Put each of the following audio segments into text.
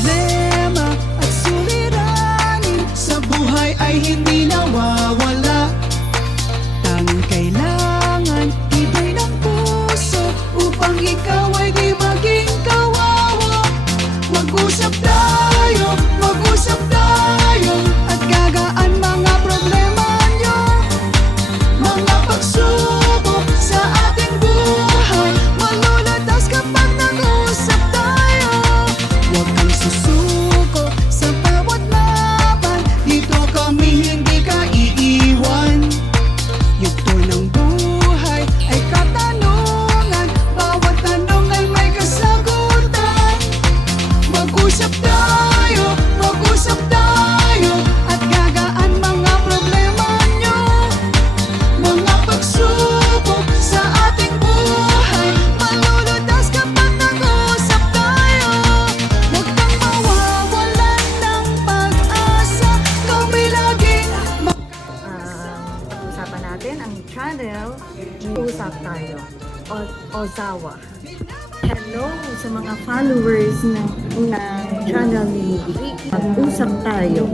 problema at suliranin sa buhay ay hindi nawawala. Tanging kailangan ibay ng puso upang ikaw ay di maging kawawa. Mag-usap tayo at gagaan mga problema nyo. Mga pagsubok sa ating buhay malulutas kapag nag-uusap tayo. Huwag kang susuko sa bawat laban, dito kami hindi ka iiwan. Yugto ng buhay ay katanungan, bawat tanong ay may kasagutan. Mag-usap tayo at gagaan mga problema nyo. Mga pagsubok sa ating buhay malulutas kapag nag-uusap tayo. Huwag kang mawawalan ng pag-asa, kami laging Pag-usapan natin ang channel Usap Tayo Ozawa. Hello sa mga followers ng channel ni Vicky Mag-usap Tayo.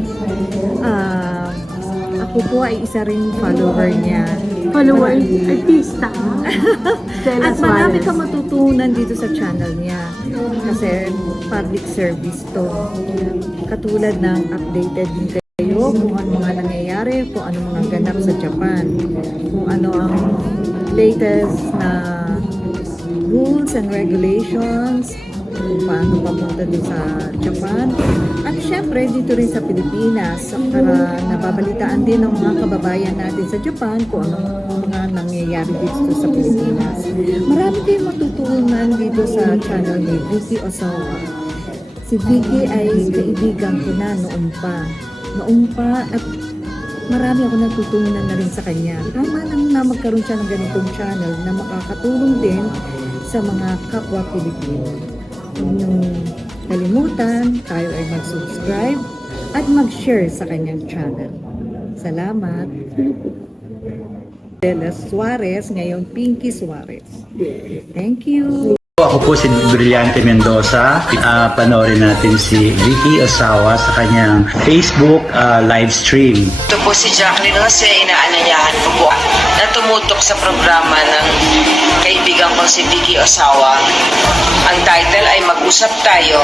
Ako po ay isa ring follower niya. Follower, artista. At marami kang matutunan dito sa channel niya. Kasi public service to. Katulad ng updated din kayo kung ano mga nangyayari, kung ano mga ganap sa Japan, kung ano ang latest na rules and regulations, kung paano papunta din sa Japan. At syempre dito rin sa Pilipinas para nababalitaan din ng mga kababayan natin sa Japan kung ano mga nangyayari dito sa Pilipinas. Marami kayong matutunan dito sa channel ni Vicky Ozawa. Si Vicky ay kaibigan ko na noon pa at marami ako natutunan na rin sa kanya. Tama lang na magkaroon siya ng ganitong channel na makakatulong din sa mga kapwa Pilipino. Huwag niyong kalimutan, tayo ay mag-subscribe at mag-share sa kanyang channel. Salamat! Dela Suarez, ngayon Pinky Suarez. Thank you! Ako po si Brillante Mendoza. Panoorin natin si Vicky Ozawa sa kanyang Facebook live stream. Ito po si Jacqueline Jose, inaanyayahan ko po na tumutok sa programa ng kaibigan kong si Vicky Ozawa. Ang title ay Mag-usap Tayo.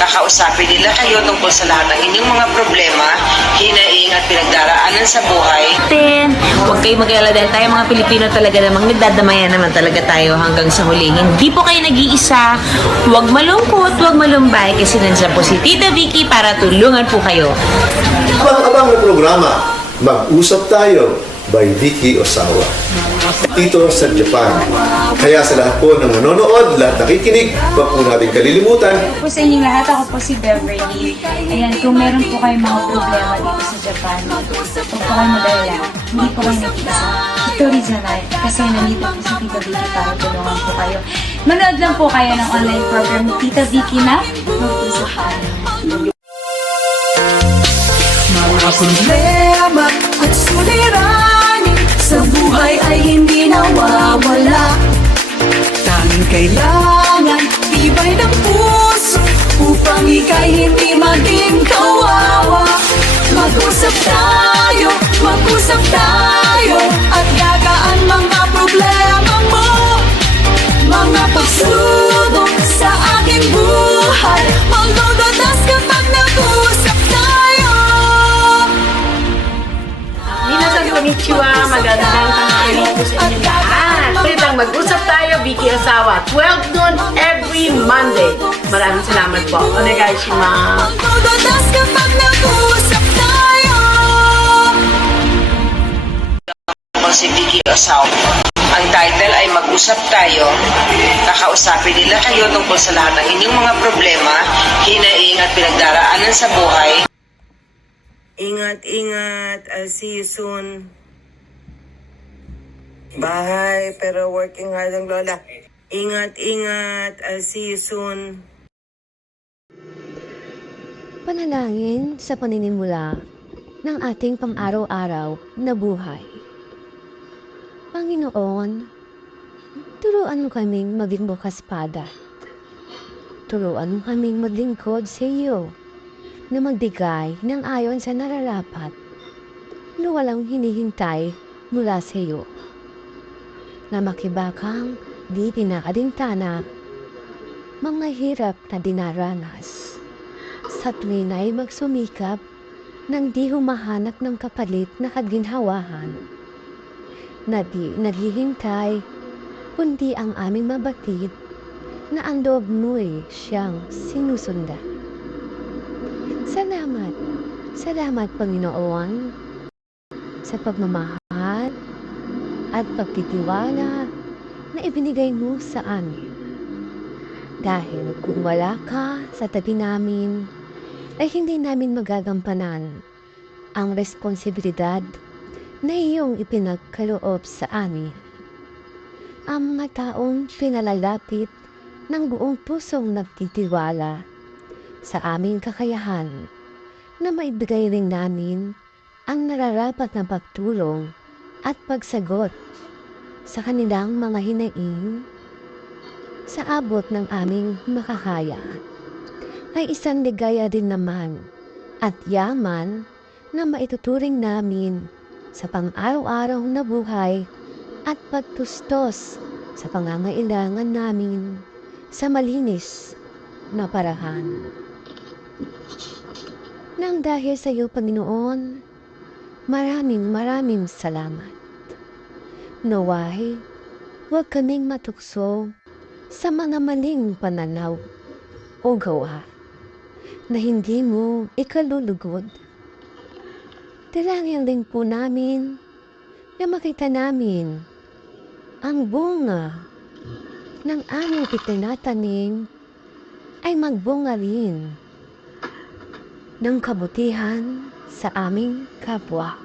Kakausapin nila kayo tungkol sa lahat ng inyong mga problema, hinaing at pinagdaraanan sa buhay. Huwag kayo mag-alala dahil tayo mga Pilipino talaga namang nagdadamayan naman talaga tayo hanggang sa huli. Hindi po kayo nag-iisa. Huwag malungkot, huwag malumbay kasi nandiyan po si Tita Vicky para tulungan po kayo. Abang-abang na programa, Mag-usap Tayo by Vicky Ozawa. Dito sa Japan. Kaya sa lahat po ng manonood, lahat nakikinig, huwag po natin kalilimutan. Po sa inyong lahat, ako po si Beverly. Ayan, kung meron po kayong mga problema dito sa Japan, huwag po kayo mag-alala. Hindi po kayo nag-iisa. Ito Rizalay, kasi nandito po si Tita Vicky para tulungan po kayo. Manood lang po kayo ng online program ni Tita Vicky na Mag-usap Tayo. mga problema at suliranin sa buhay ay hindi nawawala. Tanging kailangan tibay ng puso upang ika'y hindi maging kawawa. Mag-usap tayo at gagaan mga problema mo. Mga pagsubok sa aking buhay malulutas kapag nag-usap tayo. Minasan konnichiwa, magandang tanghali po sa inyo lahat. Pwedeng mag-usap tayo, Vicky Ozawa, 12 noon every Monday. Maraming salamat po. Onegaishimasu. Malulutas kapag nag-usap tayo. Si Vicky Ozawa. Ang title ay Mag-usap Tayo. Kakausapin nila kayo tungkol sa lahat ng inyong mga problema, hinaing at pinagdaraanan sa buhay. Ingat. I'll see you soon. Bahay, pero working hard ang lola. Ingat. I'll see you soon. Panalangin sa paninimula ng ating pang-araw-araw na buhay. Panginoon, turuan mo kaming maging bukas pada Turuan mo kaming maglingkod sa iyo na magbigay ng ayon sa nararapat na walang hinihintay mula sa iyo. Na makibakang di pinakadintana mga hirap na dinaranas. Sa tuwin ay magsumikap nang di humahanap ng kapalit na kaginhawahan. Na di naghihintay, kundi ang aming mabatid na ang loob mo'y siyang sinusundan. Salamat, salamat Panginoon sa pagmamahal at pagtitiwala na ibinigay mo sa amin. Dahil kung wala ka sa tabi namin, ay hindi namin magagampanan ang responsibilidad na iyong ipinagkaloob sa amin. Ang mga taong pinalalapit ng buong pusong nagtitiwala sa aming kakayahan na maibigay rin namin ang nararapat na pagtulong at pagsagot sa kanilang mga hinaing sa abot ng aming makakaya ay isang ligaya din naman at yaman na maituturing namin sa pang-araw-araw na buhay at pagtustos sa pangangailangan namin sa malinis na paraan. Nang dahil sa iyo, Panginoon, maraming salamat. Naway, huwag kaming matukso sa mga maling pananaw o gawa na hindi mo ikalulugod. Dalangin din po namin na makita namin ang bunga ng aming itinatanim ay magbunga rin ng kabutihan sa aming kapwa.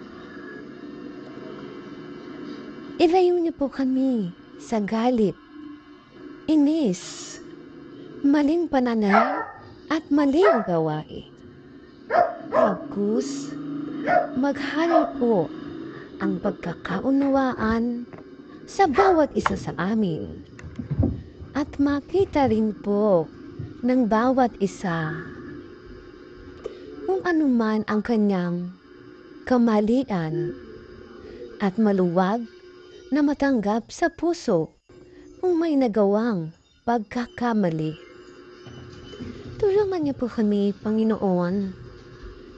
Ilayo niyo po kami sa galit, inis, maling pananaw at maling gawain. Bagkus, maghalo po ang pagkakaunawaan sa bawat isa sa amin at makita rin po ng bawat isa kung anuman ang kanyang kamalian at maluwag na matanggap sa puso kung may nagawang pagkakamali. Tulungan niyo po kami, Panginoon,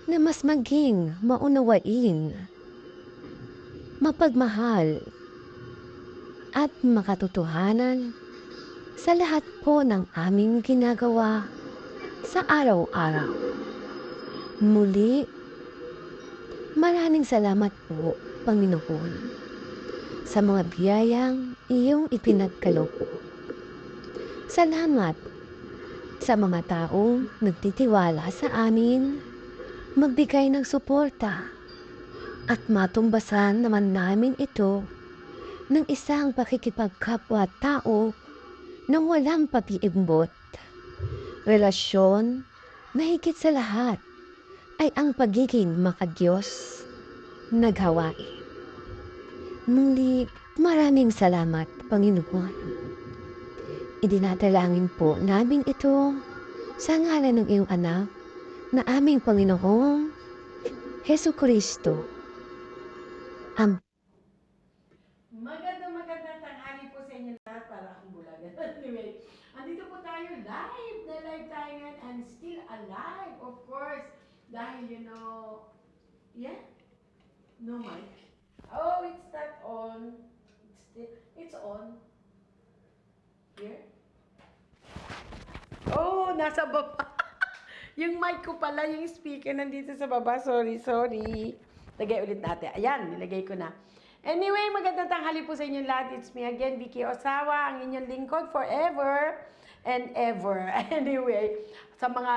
na mas maging maunawain, mapagmahal, at makatotohanan sa lahat po ng aming ginagawa sa araw-araw. Muli, maraming salamat po, Panginoon, sa mga biyayang iyong ipinagkaloob. Salamat sa mga taong nagtitiwala sa amin, magbigay ng suporta, at matumbasan naman namin ito ng isang pakikipagkapwa-tao nang walang pag-iimbot. Relasyon na higit sa lahat ay ang pagiging makadiyos na gawain. Muli, maraming salamat, Panginoon. Idinadalangin po namin ito sa ngalan ng iyong anak na aming Panginoong Hesukristo. Magandang tanghali po sa inyo lahat para akong bulaga. Anyway, andito po tayo live tayo ngayon and still alive, of course. Dahil yeah? No mic. Oh, it's not on. It's on. Here? Oh, nasa baba. Yung mic ko pala, yung speaker nandito sa baba. Sorry. Lagay ulit natin. Ayan, nilagay ko na. Anyway, magandang tanghali po sa inyong lahat. It's me again, Vicky Osawa, ang inyong lingkod forever and ever. Anyway, sa mga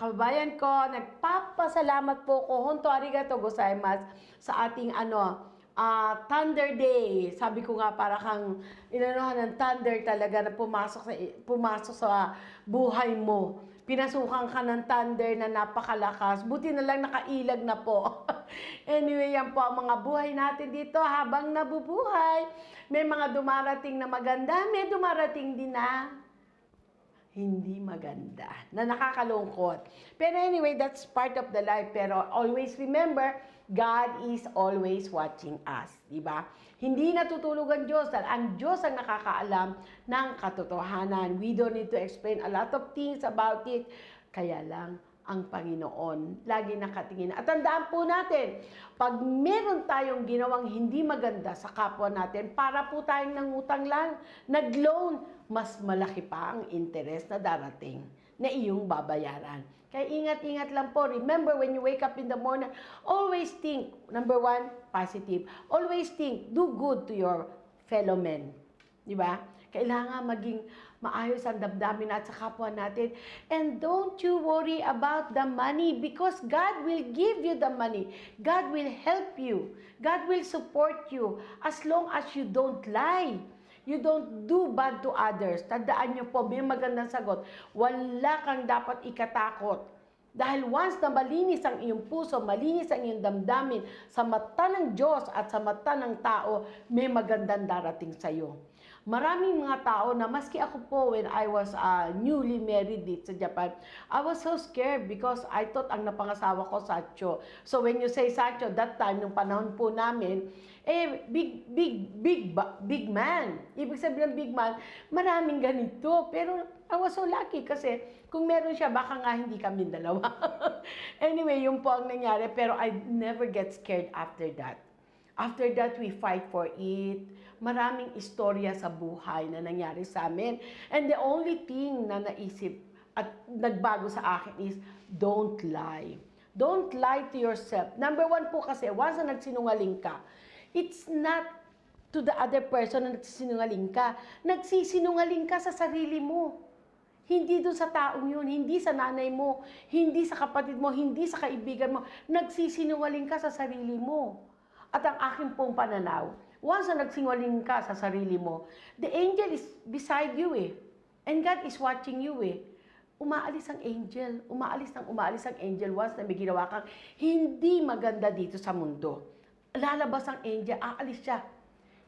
kababayan ko, nagpapasalamat po ko, honto arigato gozaimasu, sa ating Thunder Day. Sabi ko nga para kang inanuhan ng thunder talaga na pumasok sa buhay mo. Pinasukan ka ng thunder na napakalakas. Buti na lang nakailag na po. Anyway, yan po ang mga buhay natin dito habang nabubuhay. May mga dumarating na maganda, may dumarating din na hindi maganda, na nakakalungkot. Pero anyway, that's part of the life. Pero always remember, God is always watching us. Diba? Hindi natutulog ang Diyos dahil ang Diyos ang nakakaalam ng katotohanan. We don't need to explain a lot of things about it. Kaya lang, ang Panginoon lagi nakatingin. At tandaan po natin, pag meron tayong ginawang hindi maganda sa kapwa natin, para po tayong nangutang lang, nag-loan, mas malaki pa ang interest na darating na iyong babayaran. Kaya ingat-ingat lang po. Remember, when you wake up in the morning, always think, number one, positive. Always think, do good to your fellow men. Di ba? Kailangan maging maayos ang damdamin at sa kapwa natin. And don't you worry about the money because God will give you the money. God will help you. God will support you as long as you don't lie. You don't do bad to others. Tandaan nyo po, may magandang sagot. Wala kang dapat ikatakot. Dahil once na malinis ang iyong puso, malinis ang iyong damdamin sa mata ng Diyos at sa mata ng tao, may magandang darating sa iyo. Maraming mga tao na maski ako po when I was newly married dito sa Japan, I was so scared because I thought ang napangasawa ko Sacho. So when you say Sacho, that time, nung panahon po namin, big man. Ibig sabihin ng big man, maraming ganito. Pero I was so lucky kasi kung meron siya, baka nga hindi kami dalawa. Anyway, yun po ang nangyari. Pero I never get scared after that. After that, we fight for it. Maraming istorya sa buhay na nangyari sa amin. And the only thing na naisip at nagbago sa akin is, don't lie. Don't lie to yourself. Number one po kasi, once na nagsinungaling ka, it's not to the other person na nagsisinungaling ka. Nagsisinungaling ka sa sarili mo. Hindi doon sa taong yun, hindi sa nanay mo, hindi sa kapatid mo, hindi sa kaibigan mo. Nagsisinungaling ka sa sarili mo. At ang aking pong pananaw, once na nagsinungaling ka sa sarili mo, the angel is beside you And God is watching you Umaalis ang angel. Umaalis ang angel once na may ginawa kang hindi maganda dito sa mundo. Lalabas ang angel, aalis siya.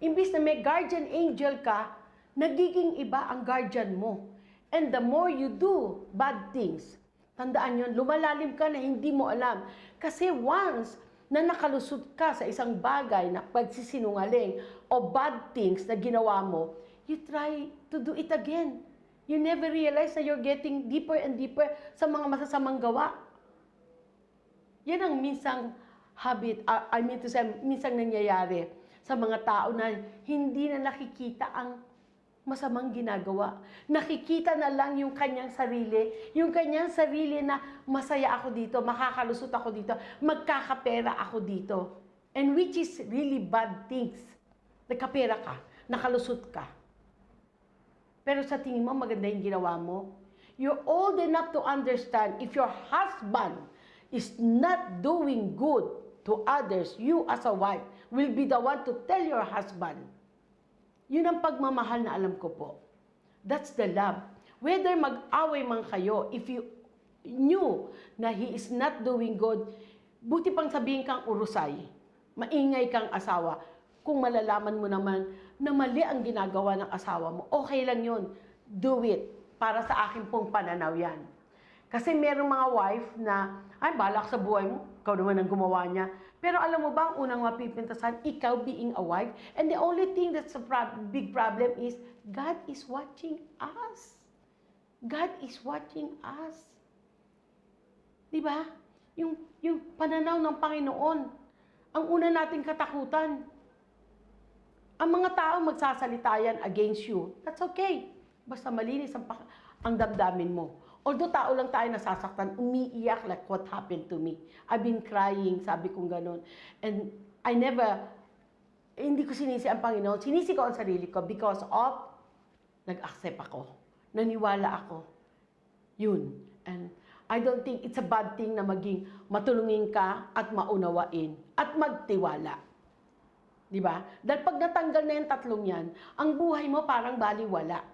Imbis na may guardian angel ka, nagiging iba ang guardian mo. And the more you do bad things, tandaan yun, lumalalim ka na hindi mo alam. Kasi once na nakalusot ka sa isang bagay na pagsisinungaling o bad things na ginawa mo, you try to do it again. You never realize na you're getting deeper and deeper sa mga masasamang gawa. Yan ang minsang habit, minsang nangyayari sa mga tao na hindi na nakikita ang masamang ginagawa. Nakikita na lang yung kanyang sarili na masaya ako dito, makakalusot ako dito, magkakapera ako dito. And which is really bad things. Nagkapera ka, nakalusot ka. Pero sa tingin mo, maganda yung ginawa mo. You're old enough to understand if your husband is not doing good to others, you as a wife will be the one to tell your husband. Yun ang pagmamahal na alam ko po. That's the love. Whether mag-away man kayo, if you knew na he is not doing good, buti pang sabihin kang urusay, maingay kang asawa. Kung malalaman mo naman na mali ang ginagawa ng asawa mo, okay lang yun. Do it. Para sa akin pong pananaw yan. Kasi merong mga wife na, ay, balak sa buhay mo. Ikaw naman ang gumawa niya. Pero alam mo ba, ang unang mapipintasan, ikaw being a wife. And the only thing that's a big problem is, God is watching us. God is watching us. Diba? Yung pananaw ng Panginoon, ang una nating katakutan. Ang mga tao magsasalita yan against you. That's okay. Basta malinis ang damdamin mo. Although tao lang tayo nasasaktan, umiiyak like what happened to me. I've been crying, sabi kong ganun. And hindi ko sinisi ang Panginoon. Sinisi ko ang sarili ko because of, nag-accept ako. Naniwala ako. Yun. And I don't think it's a bad thing na maging matulungin ka at maunawain at magtiwala. Diba? Dahil pag natanggal na yung tatlong yan, ang buhay mo parang baliwala.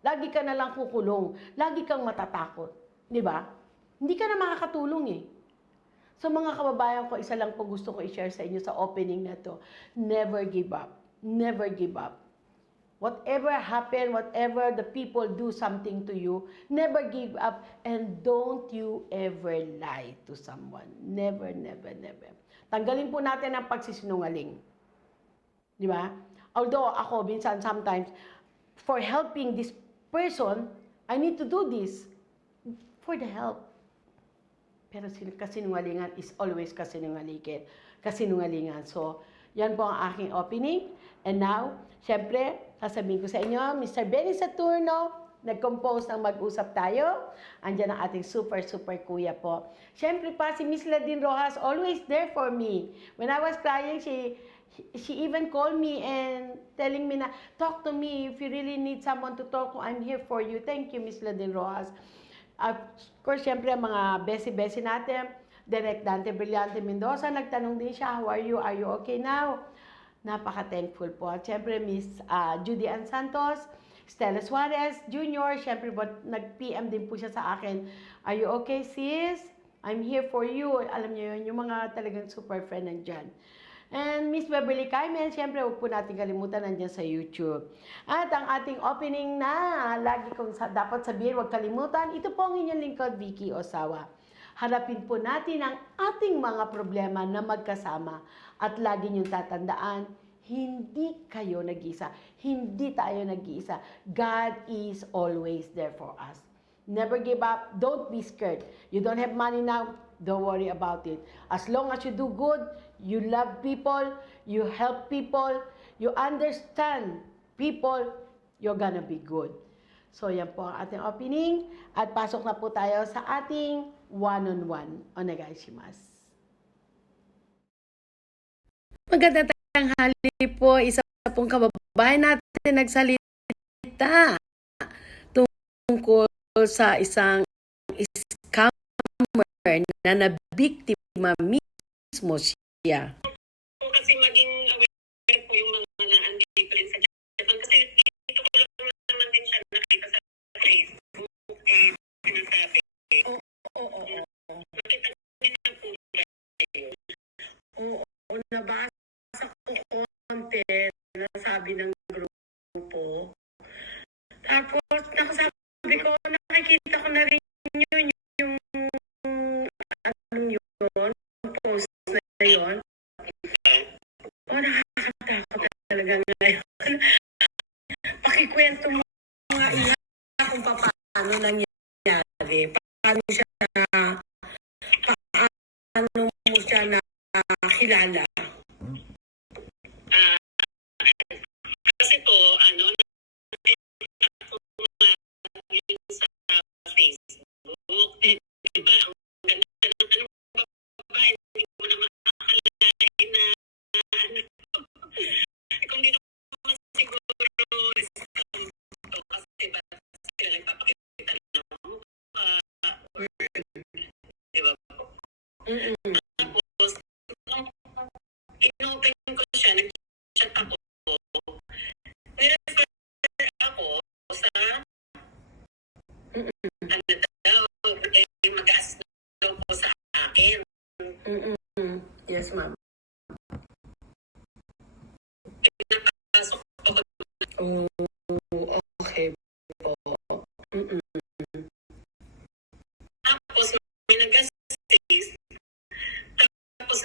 Lagi ka na lang kukulong. Lagi kang matatakot. Di ba? Hindi ka na makakatulong So mga kababayan ko, isa lang po gusto ko i-share sa inyo sa opening na to. Never give up. Never give up. Whatever happen, whatever the people do something to you, never give up and don't you ever lie to someone. Never, never, never. Tanggalin po natin ang pagsisinungaling. Di ba? Although ako, minsan, sometimes, for helping this person, I need to do this for the help. Pero kasinungalingan is always kasinungalingan. So, yan po ang aking opening. And now, syempre, sasabihin ko sa inyo, Mr. Benny Saturno, nag-compose ng Mag-usap Tayo. Andiyan ang ating super kuya po. Syempre pa, si Miss Ladine Rojas, always there for me. When I was crying, she even called me and telling me na, talk to me if you really need someone to talk to. I'm here for you. Thank you, Miss Ladine Rojas. Of course, syempre, mga besi-besi natin, Direct Dante Brillante Mendoza, nagtanong din siya, how are you? Are you okay now? Napaka-thankful po. At syempre, Miss Judy Ann Santos, Stella Suarez Jr., syempre, nag-PM din po siya sa akin, are you okay, sis? I'm here for you. Alam niyo yun, yung mga talagang super friend nandyan. And Miss Beverly Carmen, syempre, huwag po natin kalimutan, nandiyan sa YouTube. At ang ating opening na, lagi kong dapat sabihin, huwag kalimutan, ito po ang inyong lingkod, Vicky Osawa. Harapin po natin ang ating mga problema na magkasama. At lagi niyong tatandaan, hindi kayo nag-iisa. Hindi tayo nag-iisa. God is always there for us. Never give up. Don't be scared. You don't have money now, don't worry about it. As long as you do good, you love people, you help people, you understand people, you're gonna be good. So yan po ang ating opening. At pasok na po tayo sa ating one-on-one. Onegaishimasu. Magandang tanghali po. Isa pong kababayan natin nagsalita tungkol sa isang scammer na nabiktima mismo siya. Kasi maging aware po yung mga na-andito rin sa Japan. Kasi dito ko lang naman din siya nakita sa Facebook. Sinasabi. Oo. Nakita din na po ba yun? Oo, nabasa ko content na sabi ng grupo. Tapos, nakasabi ko, nakikita ko na rin yun, yung post na yun. Nakakatakot talaga ngayon. Pakikwento mo nga ina kung paano nangyari. Paano mo siya nakilala. Kasi po, yun sa Facebook. Diba, ang ganda ng babae, hindi ko na makakalain na kung di naman siguro kasi ba sila nagpapakita ng mukha or diba po? Tapos inopen ko siya, nag-chat ako, nirefer ako sa mag-ask daw po sa akin. Yes, ma'am. Pinapasok ko. Okay po. Tapos may nag-assist. Tapos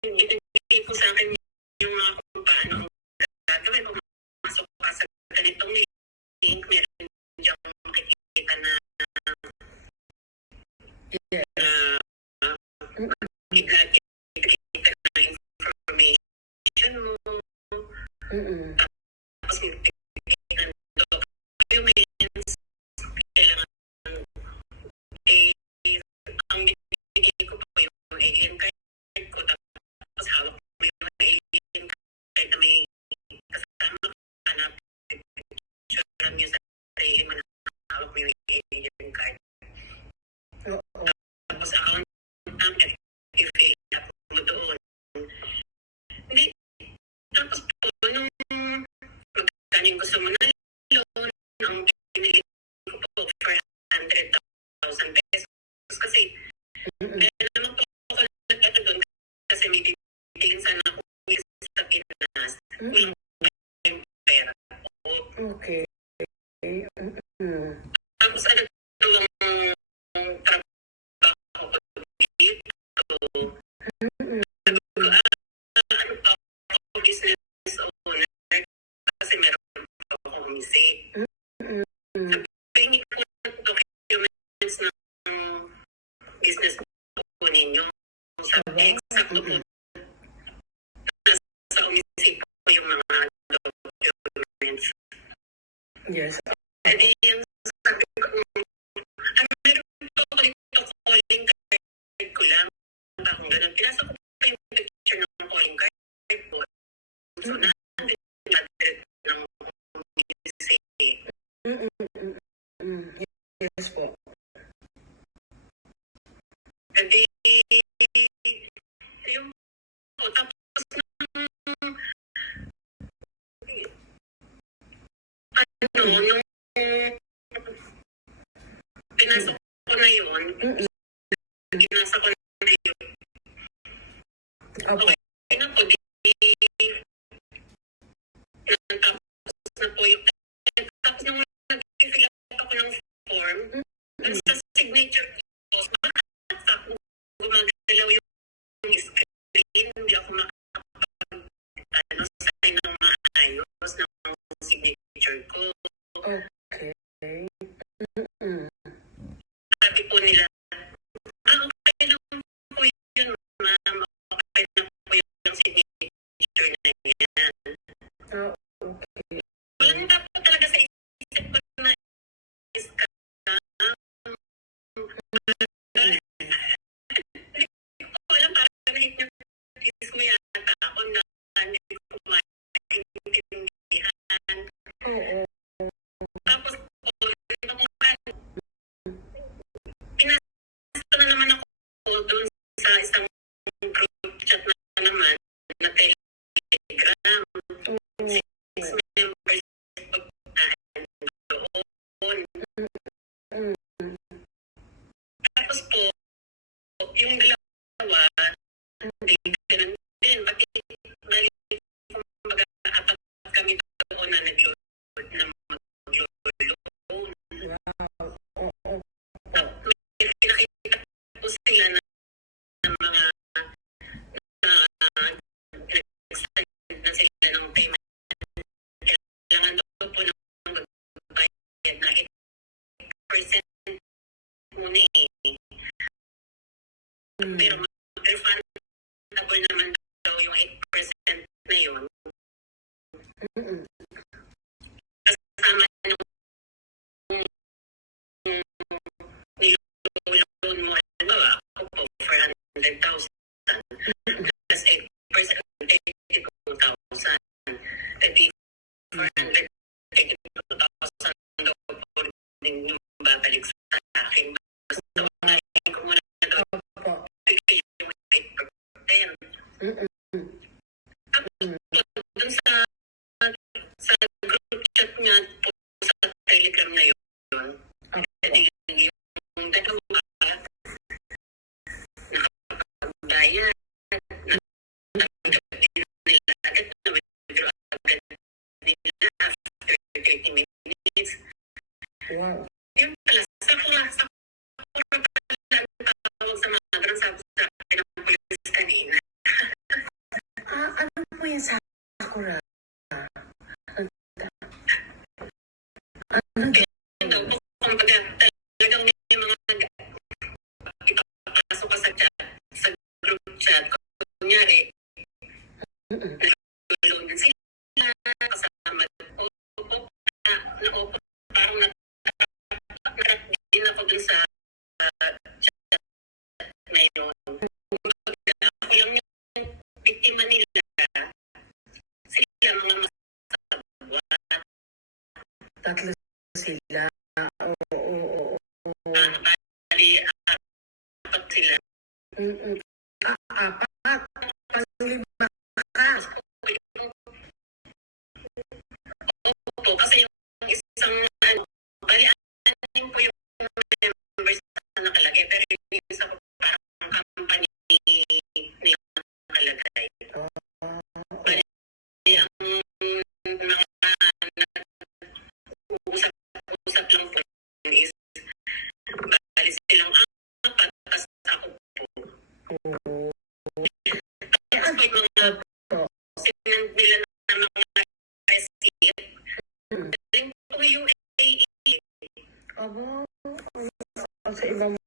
binigay ko sa akin yung mga kung paano ang gagawin. Kung masok ka sa ganitong link, meron diyang makikita na ikikita na information mo. Tapos may documents, kailangan ang binigay ko po yung alien card ko, tapos hawak mo yung alien card na may kasama ka na picture niyo sa sarili mo na hawak mo yung alien card. Tapos account number, i-fill up mo doon. Hindi. Tapos po, nung magkano yung gusto mo na loan, ang binili ko po, 400,000 pesos. Kasi, kaya naman po ako nagkata doon kasi may bibigyan sana ako sa Pinas. Kulang ba yung pera ko? business po ninyo. Sa eksakto po, nasa umisip po yung mga documents. Yes. Pwede yung sabi ko, meron po dito calling card ko lang. Akong ganun. Pinasa ko pa yung picture ng calling card po. So, nandun yung address ng music. Yes po. Pwede, yung po, tapos nung pinasok ko na yun, pinasa ko na yun, Opo. okay na po, tapos na po yung, tapos nung nag-fill up ako ng form, sa signature ko, gumagalaw yung screen, hindi ako sign ng maayos ng signature ko. Okay. Sabi po nila, okay lang po yun, ma'am. Okay lang po yung signature na yan. Okay. Walang dapat talaga sa isip ko na is ka. Hindi ko alam, parang na-hypnotize mo yata ako na hindi ko maintindihan. Oo. Tapos po, pinasa na naman ako doon sa isang group chat na naman na Telegram. 6 members doon. Tapos po, yung dalawa, hindi ganun din. Pati bali, kumbaga, apat kami doon na nag-load na mag-load. May pinakita po sila na mga nag-send na sila ng payment. Kailangan daw po ng magbayad na 8% muna eh. Pero refundable naman daw yung 8% na yun. Kasama nung niloloan mo, halimbawa, ako po, 400,000 plus 8%, 82,000. Edi, 482,000 daw po din yung babalik sa akin. Basta wakain ko muna daw bigay yung 8%. Doon sa group chat nga po sa Telegram na yun, edi yung dalawa nakapagbayad, natanggap din nila agad, na-withdraw agad nila after 30 minutes. Wow. Yun pala, sa pura pala ang tawag sa mga ganun, sabi sa akin ng police kanina. Ano po yung Sakura? Yun daw, kumbaga, talagang may mga ipapasok ka sa group chat. Kunyari, nag-load din sila, kasama na-opo, parang nakat din ako dun sa chat na yun. Kumbaga, ako lang yung biktima nila. Sila mga masabwa. Tatlo sila. Oo. Bali, apat sila. Apat. Panglima ka. Opo, kasi yung isang, bali, anim po yung members na nakalagay, pero yung isa po parang company na yung nakalagay. Bali, ang mga usap lang po is, bali silang apat, tapos ako po. Tapos po yung mga sinend nila ng mga SCF, din po yung AE. Abo. Sa ibang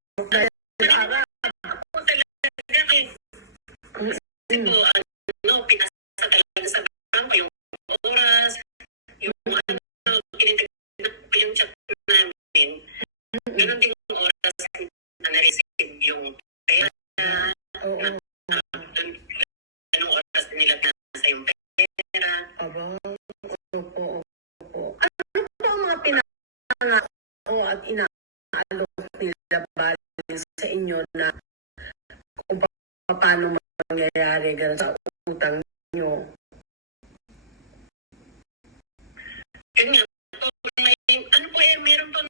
nila balin sa inyo na kung paano mangyayari ganun sa utang nyo. Yun nga po, ano po meron po,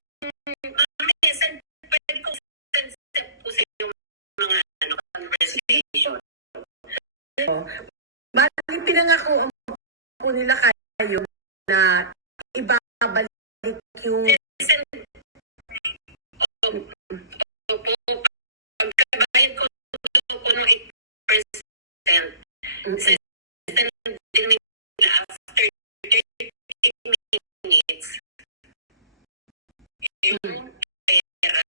pwede ko send po sa yung mga conversation. Bakit pinangako po nila kayo na ibabalik yung Pagkabayad ko po ng 8%, send din nila after 30 minutes. Yung pera.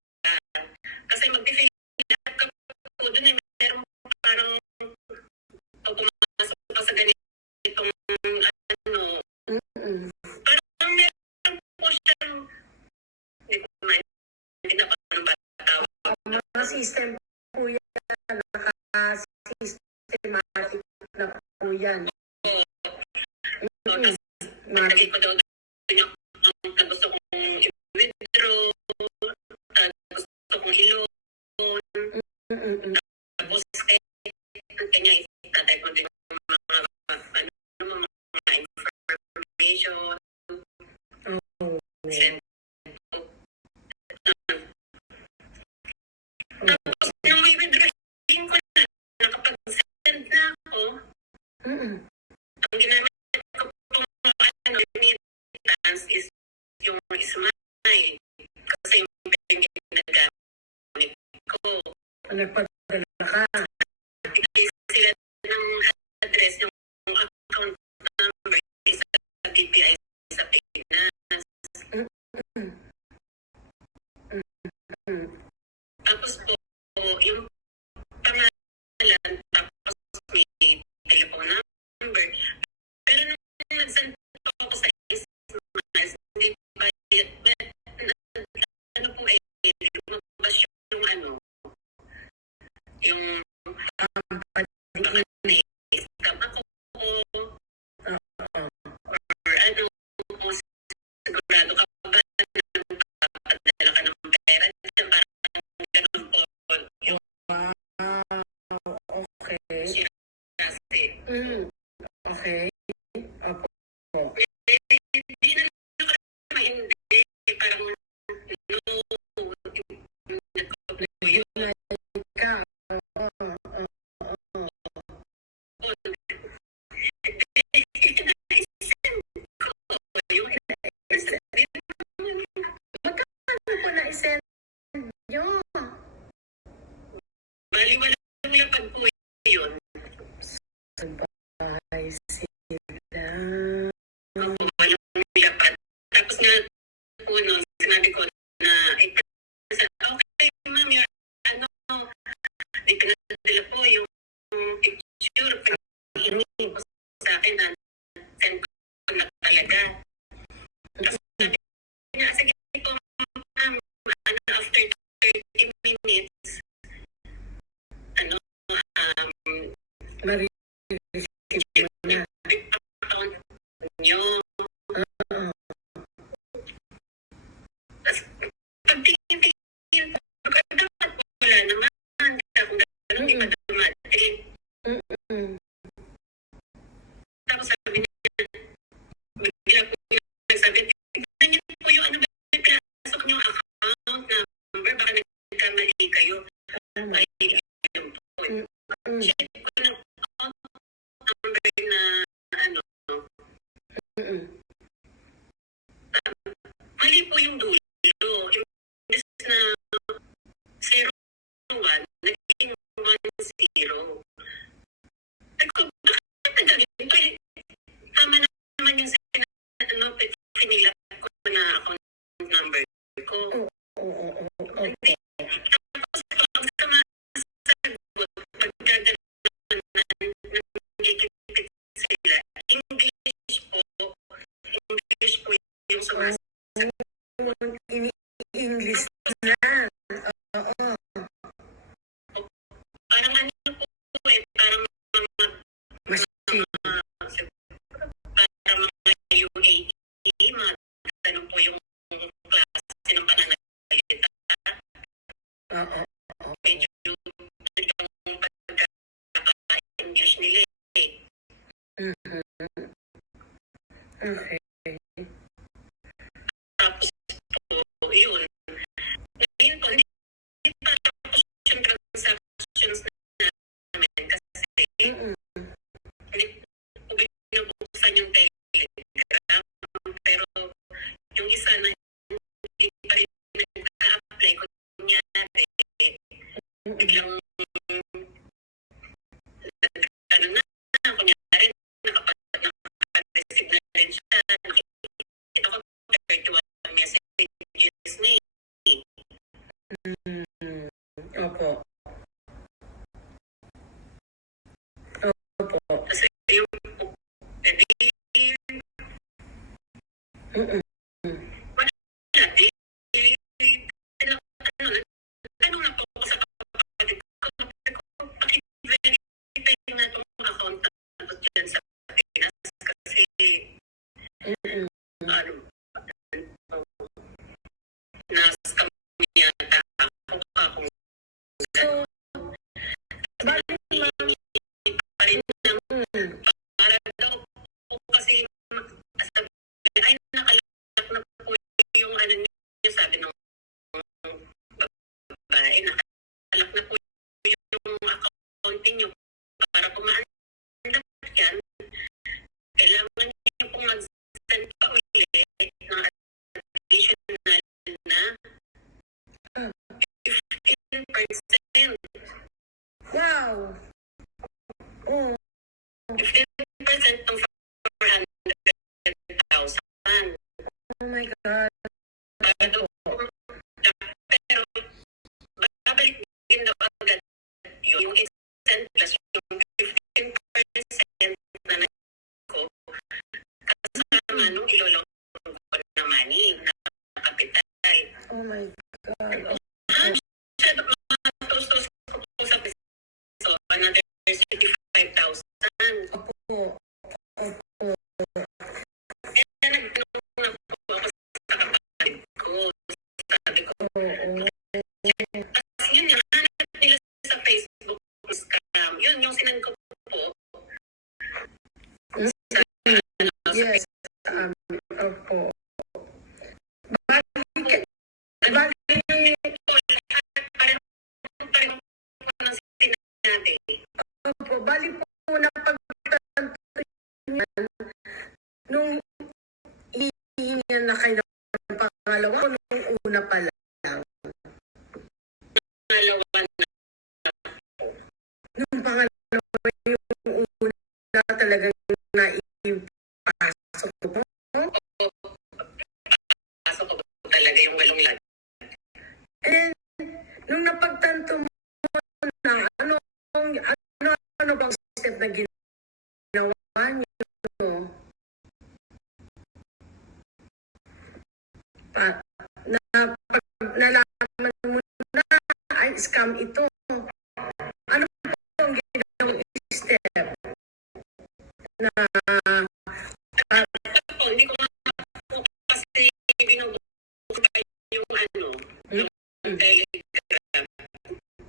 Kasi mag-fill up ka po dun meron parang pag pumasok ka sa ganitong parang meron po siyang hindi ko maintindihan pa ano ba tawag. mga system po yan, naka-systematic na po yan. Nalagay ko daw doon yung gusto kong i-withdraw, gusto kong i-loan, tapos kanya itatay ko din yung mga information, send ko. Tapos nung i-withdrawin ko na, nakapag-send na ako, ang ginamit ko pong remittance is yung Smile. Kasi yung ginagamit ko. Nagpadala ka. Bigay sila ng address, yung account number sa DPI sa Pinas. Tapos po, yung pangalan, tapos may telephone number. Pero nung nag-send ako sa Smile, hindi ba ano po lumabas yung yung scam ako or ano po, sigurado ka ba na magpapadala ka ng pera dyan, parang ganun po yung Okay. kasi Okay. Apo. hindi na hindi parang Ka. Magkano po na i-send nyo? Bali, walang lapad po yun. Sabay sila. Walang lapad. Tapos nga po, no, sinabi ko na, okay, ma'am, yung may pinadala po yung picture, pag-ini po sa akin na send ko na talaga. Tapos sabi niya, sige po, ma'am, after 30 minutes, Marireceive mo na. account nyo. Tapos, pagtingin-tingin po, dapat wala naman. Kung gano'n, di madamating. Tapos sabi niya, bigla po yung nagsabi, tignan niyo po yung ano ba yung pinasok niyong account number, baka nagkamali kayo. Ay, yun po. Check ko ng account number na mali po yung dulo. Imbes na 01, naging 10. Nagko, bakit na ganito? Tama naman yung pinilap ko na account number ko. Okay. Tapos, ang sumasagot, pagdadala nagigipit sila, English po yung sumasagot. English na. Oo. Parang ano po parang mga Machine. parang mga UAE, mga ganun po yung klase ng pananalita. Oo. Medyo itong pagkaka-English nila eh. Mhm. Okay. Tapos po, yun. Ngayon po, hindi pa tapos yung transactions namin kasi Mm-mm. hindi po binubuksan yung Telegram. Pero yung isa na hindi pa rin nag-a-apply, kunyari, biglang ano na, kunyari, nakapag-receive na rin siya. Nakikita ko 31 messages na eh. Opo. Opo. Kasi yung pwede, Mm-mm. wala, ano na po ako sa kapatid ko, pakibigay na itong account tapos dyan sa Pinas kasi Mm-mm. ano, na-scam yata ako So, bali pa rin ng para daw po kasi sabi, ay nakalak na po yung ano niyo, sabi ng babae, nakalak na po yung account niyo para po ma-unlock yan, kailangan niyo pong mag-send pa ulit ng additional na 15%. wow. Oh. 15% ng 400,000. Oh my God. Pero babalik din daw agad yung instant plus yung 15% na ko kasama nung ilolong ko na money na kapital. Oh my God. Siya matustos ko po sa piso, another 65,000. Opo. Kaya nagtanong na po ako sa kapatid ko. Sabi ko, Oo. kasi yun, nahanap nila sa Facebook scam. Yun, yung sinan ko po. Sa, Yes. Opo. Bali, pareho po ng sinabi. opo, bali po napagtanto yan nung hihingan na kayo ng pangalawa o nung una pa lang. Pangalawa na Nung pangalawa yung una talagang naipasok ko po. pasok ko talaga yung walong lag. And nung napagtanto mo na ano bang step na ginawa niyo? Pag nalaman mo na ay scam ito. Ano po ang ginawang step? Na Ako, hindi ko nga po kasi binubukay yung ano, yung Telegram.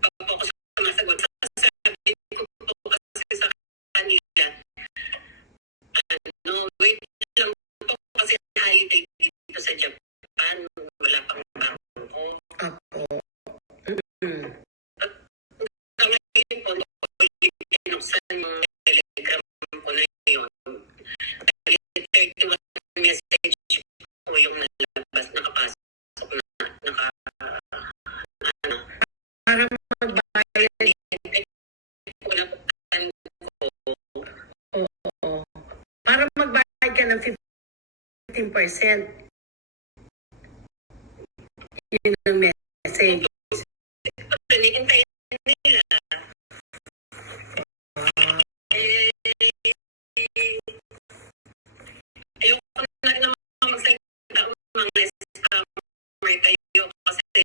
Pag po ako sumasagot, sasabihin ko po kasi sa kanila, wait lang po kasi holiday dito sa Japan, wala pang bangko. Apo. Ngayon po, pinuksan yung Telegram ko na yun. 31 message po yung nalabas, nakapasok na, Para magbayad. wala po Oo. Para magbayad ka ng 15%. Yun ang message. hinihintay nila. Ayoko na rin naman magsalita ng mga scammer kayo kasi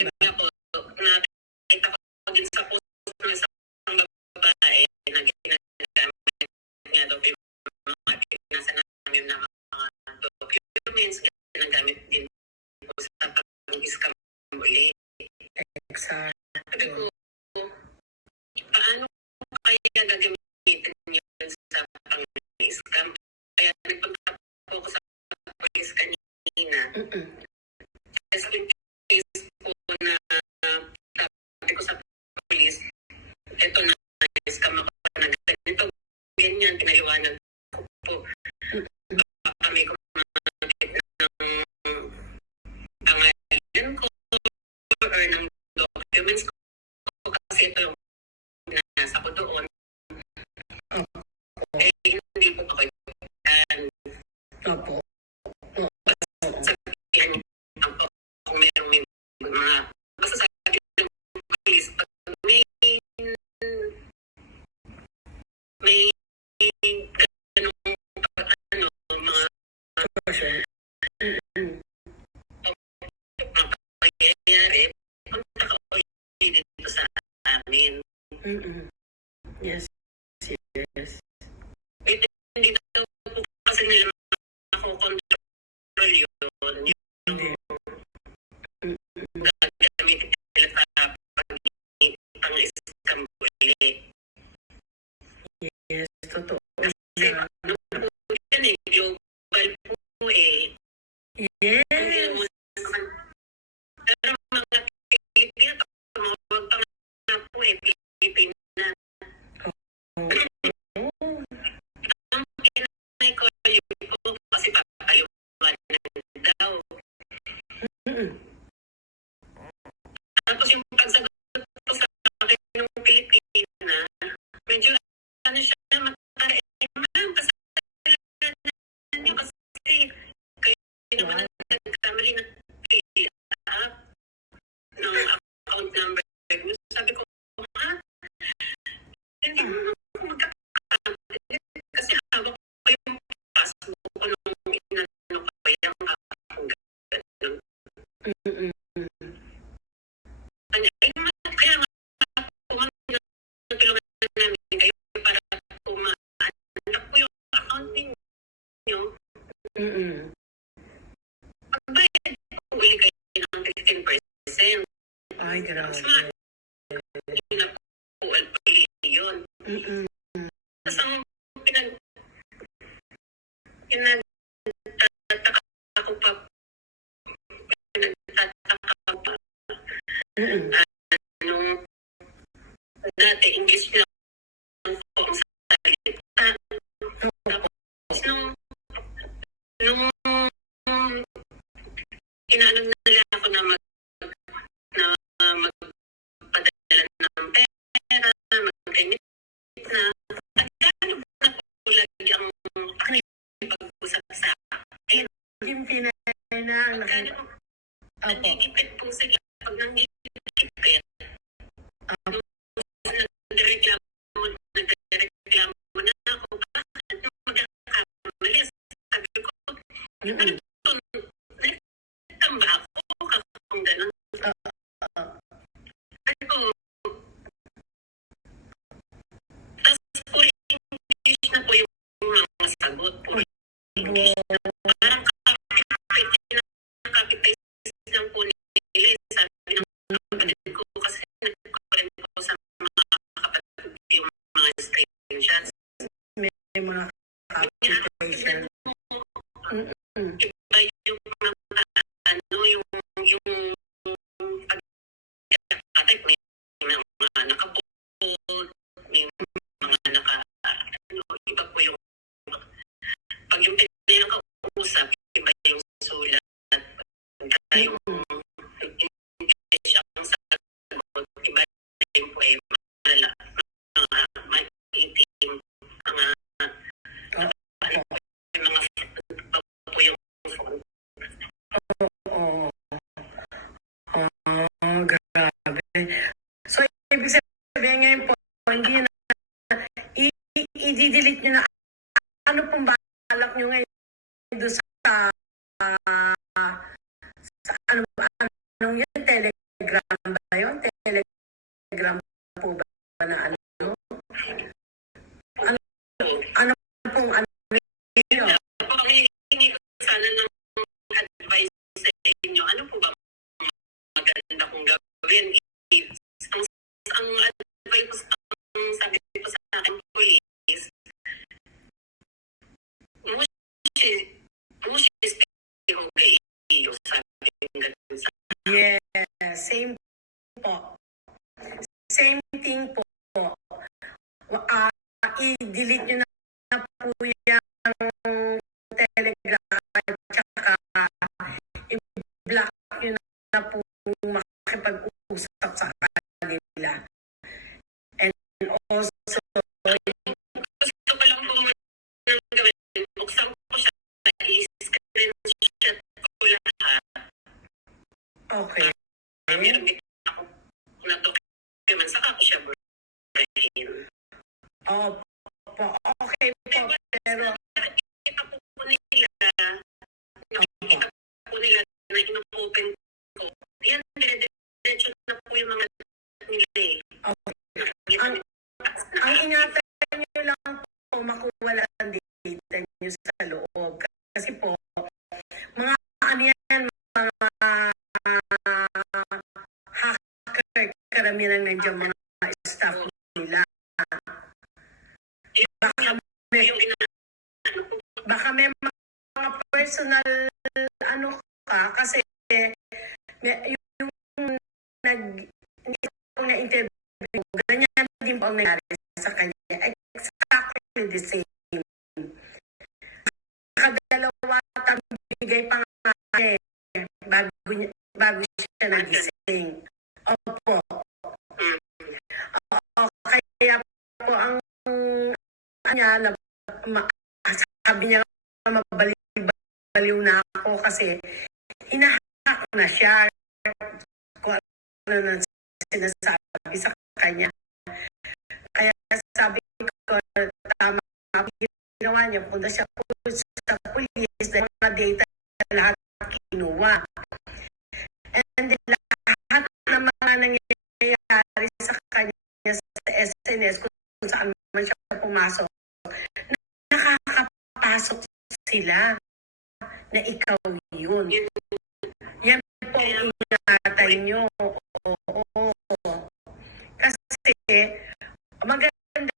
iba po, nakita ko din sa post ng isang babae na ginagamit niya daw yung mga pinasa namin na mga documents, ginagamit din po sa pag-scam ulit. Sabi ko, paano kaya gagamitin yun sa pang-scam? Kaya nagpunta po ako sa police kanina. Just in case po na sabi ko sa police, eto na, scam ako na ganito, ganyan, pinaliwanag ko po. Baka may kumagit ng pangalan ko or ng documents ko kasi ito yung nasa ko doon. Eh, hindi po ako Opo. Sabihan niyo ako kung merong may mga basta sabi ng police pag may ganong mga pangyayari, punta ka ulit dito sa amin. Yes. Hindi daw po kasi nila ako control yun. Hindi. Gagamitin nila sa pang-scam ulit. Yes, totoo. Kasi ano po yan eh, global po eh. Yes. Pero mga Pilipino, tumawag pa nga po eh, Pilipina. Ang pinay ko yun po kasi papaliwanan daw. Tapos yung pagsagot ko sa akin ng Pilipina, medyo ano siya, matara, ma'am, kasalanan niyo kasi kayo naman ang nagkamali na fill up ng account number. Sabi ko, ha? Hindi mo magkakamali kasi hawak ko yung passbook ko nung inano ko yung akong ganun. Kaya nga, tulungan namin kayo para pumahanap po yung account ninyo. Magbayad po ulit kayo ng 15%. Ay, grabe. Yun na po, alpali yun. Tapos ang pinagtataka ko pa, ano, dati English lang po ang salita. Tapos nung inaano nila ako na magpadala ng pera, mag-remit na. At gano'n na po lagi ang pag-usap sa akin. Yung pinay na. Gano'n, nanggigipit po sila pag nanggigipit. Nagreklamo na ako. Bakit magkakamali? Sabi ko, ano ito? Nagtamba ako kung gano'n. Sabi ko, tapos po English na po yung mga sagot. Po English na. Parang copy-paste lang po nila. Sabi ng kapatid ko kasi nagkukurin ko sa mga kapatid yung mga screenshots. May mga copy-paste. Iba yung mga ano, yung pag-attack, may mga nakabold, may mga ano, iba po yung pag yung pinakausap, iba yung sulat. Pagka yung English ang sagot, iba yung poema, maitim, mga po yung phone. Grabe. So, ibig sabihin ngayon po, hindi na i-delete nyo na. Ano pong balak nyo ngayon doon sa anong yun? Telegram ba yun? Telegram po ba na ano? Ano pong ano yun? Hindi ko sana ng advice sa inyo. Ano po ba maganda kong gawin? Yes, same po. Same thing po. I-delete nyo na po yung Telegram at saka i-block nyo na po makipag-usap sa kanila. And also, gusto ko lang po munang gawin. Buksan ko siya, i-screenshot ko lahat. Okay. Meron din ako na document, saka ako siya brain. Opo, okay po, pero nakikita po nila na ino-open ko. Yan, dire-diretso na po yung mga nila eh. Okay. Ang ingatan nyo lang po, makuha lang data nyo sa loob. Kasi po, mga ano yan, mga hacker, karamihan nandiyan mga staff nila. Baka may mga personal ano ka kasi yung na-interview, ganyan din po ang nangyari sa kanya. Exactly the same. Nakadalawa at bigay pa nga bago siya nagising. Opo. Kaya po ang niya na sabi niya mabaliw na ako kasi hinahack na siya kung ano na sinasabi sa kanya. Kaya sabi ko, tama, ginawa niya, punta siya po sa police, dahil mga data lahat kinuha. And then lahat ng mga nangyayari sa kanya sa SNS, kung saan man siya pumasok, nakakapasok sila na ikaw yun. Yan po ang ingatan nyo. Oo. Kasi maganda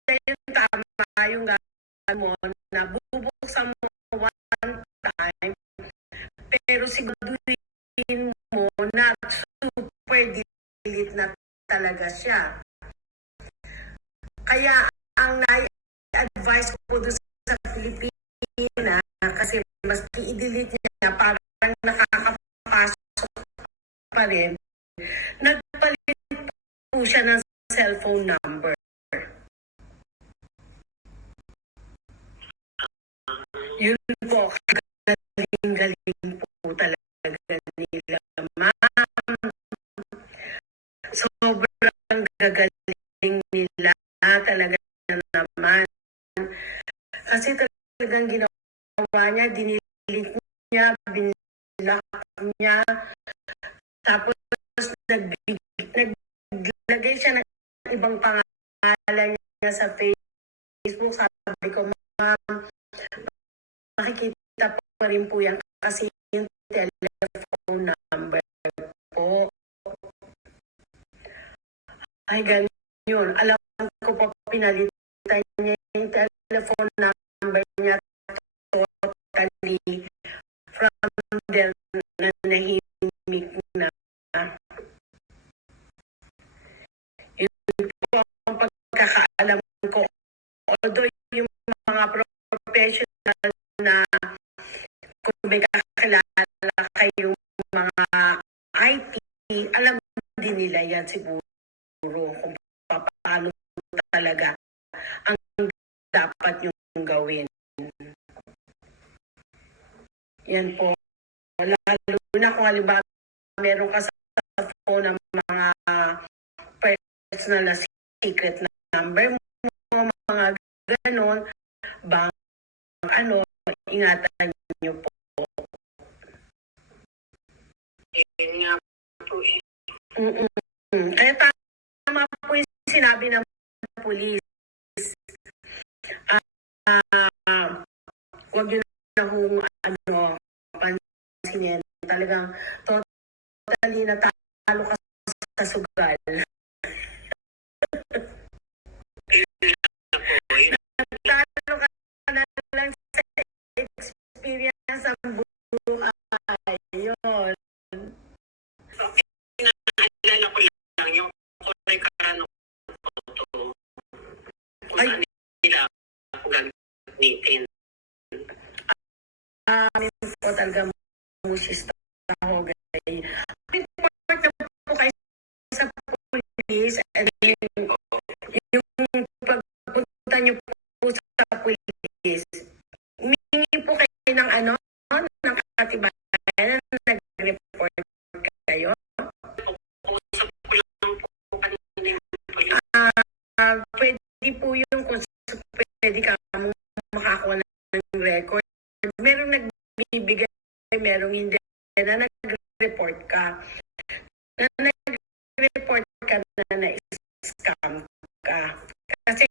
yung tama yung gagawin mo na bubuksan mo one time pero siguraduhin mo na super delete na talaga siya. Kaya ang na-advise ko doon sa Pilipinas kasi mas i-delete niya parang nakakapasok pa rin, nagpalit po siya ng cellphone number. Yun po, galing-galing po talaga nila, ma'am. Sobrang gagaling nila talaga naman. Kasi talagang ginawa niya, dinilit niya, binlock niya, tapos naglagay siya ng ibang pangalan niya sa Facebook. Sabi ko, ma'am, makikita pa rin po yan kasi yung telephone number po. Ay, ganyan. Alam ko po, pinalitan niya yung telephone number niya totally from there na nahimik na. Yun po ang pagkakaalam ko. Although yung mga professional na kung may kakilala kayong mga IT, alam din nila yan siguro kung paano talaga ang dapat yung gawin. Yan po. Lalo na kung halimbawa meron ka sa phone ng mga personal na secret number mo, mga ganon, bang ano, ingatan nyo po. Yan nga po eh. Kaya tama po yung sinabi ng police. Huwag yun na kung pansinin. Talagang totally natalo ka sa sugal. Natalo ka na lang sa experience ang buhay. Yun. gagamitin. Po talaga musista ako guys. Report na po kayo sa police and yung pagpunta niyo po sa police. Humingi po kayo ng ng katibayan na nag-report kayo. Usap ko lang po kanina yung police. Pwede po yung kung pwede ka makakuha ng record. Merong nagbibigay, merong hindi na nag-report ka. Na nag-report ka na na-scam ka. Kasi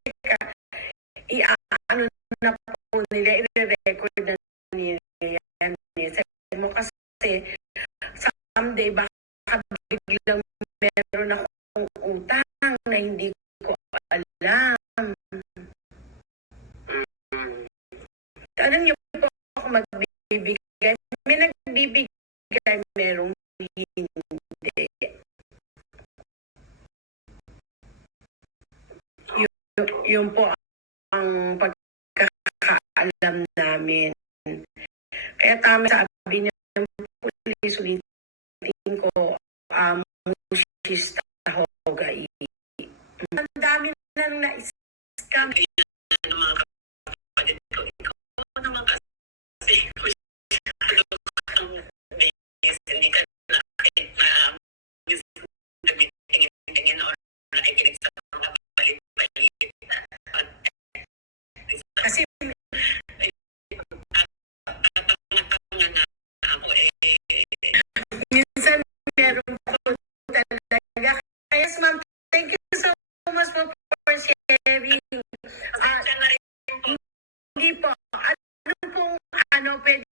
ano na po nila, i-record na nila yan. Sabi mo kasi, someday baka biglang meron akong utang na hindi ko alam. Alam niyo po ako magbibigay. May nagbibigay, merong hindi. Yun po ang pagkakaalam namin. Kaya tama sabi niya police, ulitin ko, musista hogai. Ang dami na na-scam. Mga kapatid ko, ikaw naman kasi hindi ka tingin or nakikinig sa mga balik-balik. Kasi ako minsan meron ko talaga. Kaya ma'am, thank you so much for sharing. Hindi po, ano pwedeng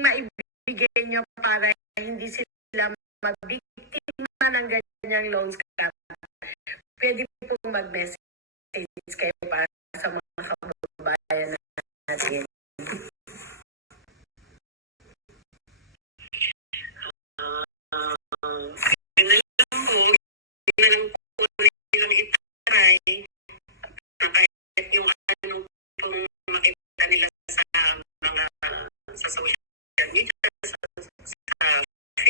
maibigay nyo para hindi sila magbiktima ng ganyang loans scam. Pwede po mag-message kayo para sa mga kababayan natin. Yun na lang po nilang itry na kahit yung anong pong makita nila sa mga sa social media, sa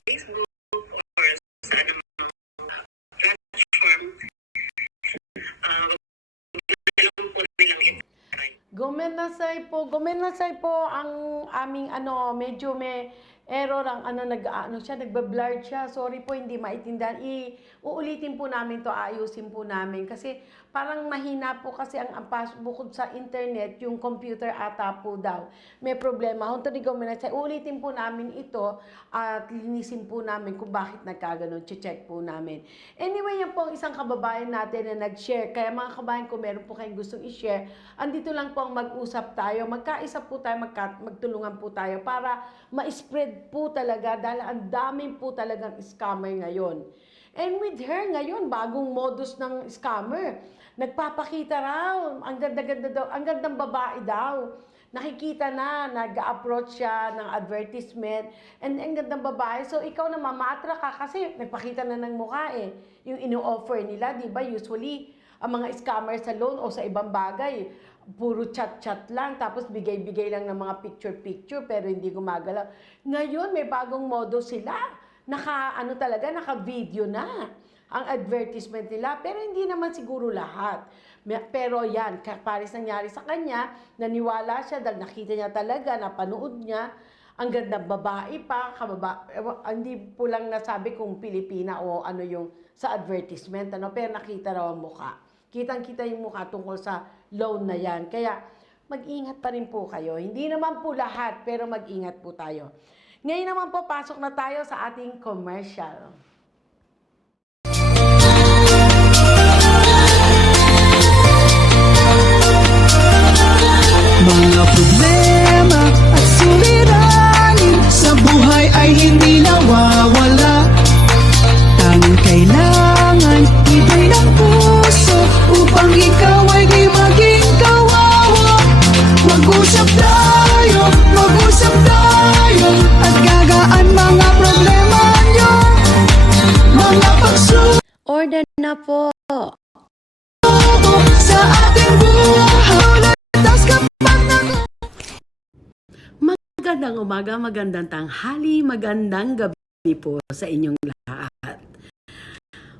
Facebook or sa anong platform, po nilang itry. Gumenasay po ang aming medyo may error ang nagba-blur siya. Sorry po, hindi maintindihan. Uulitin po namin to, ayusin po namin kasi parang mahina po kasi ang bukod sa internet, yung computer ata po daw. May problema. Uulitin po namin ito at linisin po namin kung bakit nagkaganon. Check po namin. Anyway, yan po ang isang kababayan natin na nag-share. Kaya mga kababayan, kung meron po kayong gustong i-share, andito lang po ang mag-usap tayo. Magkaisa po tayo, magtulungan po tayo para ma-spread po talaga dahil ang daming po talagang scammer ngayon. And with her ngayon, bagong modus ng scammer. Nagpapakita raw, ang ganda-ganda daw, ang gandang babae daw. Nakikita na, nag-approach siya ng advertisement, and ang gandang babae. So ikaw naman, ma-attract ka kasi nagpakita na ng mukha eh. Yung ino-offer nila, di ba, usually, ang mga scammer sa loan o sa ibang bagay, puro chat-chat lang, tapos bigay-bigay lang ng mga picture-picture, pero hindi gumagalaw. Ngayon, may bagong modo sila. Naka-video na ang advertisement nila, pero hindi naman siguro lahat. Pero yan, pares nangyari sa kanya, naniwala siya dahil nakita niya talaga, napanood niya, ang gandang babae pa, hindi po lang nasabi kung Pilipina o ano yung sa advertisement, pero nakita raw ang mukha. Kitang-kita yung mukha tungkol sa loan na yan. Kaya mag-ingat pa rin po kayo. Hindi naman po lahat, pero mag-ingat po tayo. Ngayon naman po, pasok na tayo sa ating commercial. Mga problema at suliranin sa buhay ay hindi nawawala. Tanging kailangan ibay ng puso upang ikaw ay di maging kawawa. Mag-usap tayo at gagaan mga problema nyo. Mga pagsubok Order na po. sa ating buhay. Tapos kapag Magandang umaga, magandang tanghali, magandang gabi po sa inyong lahat.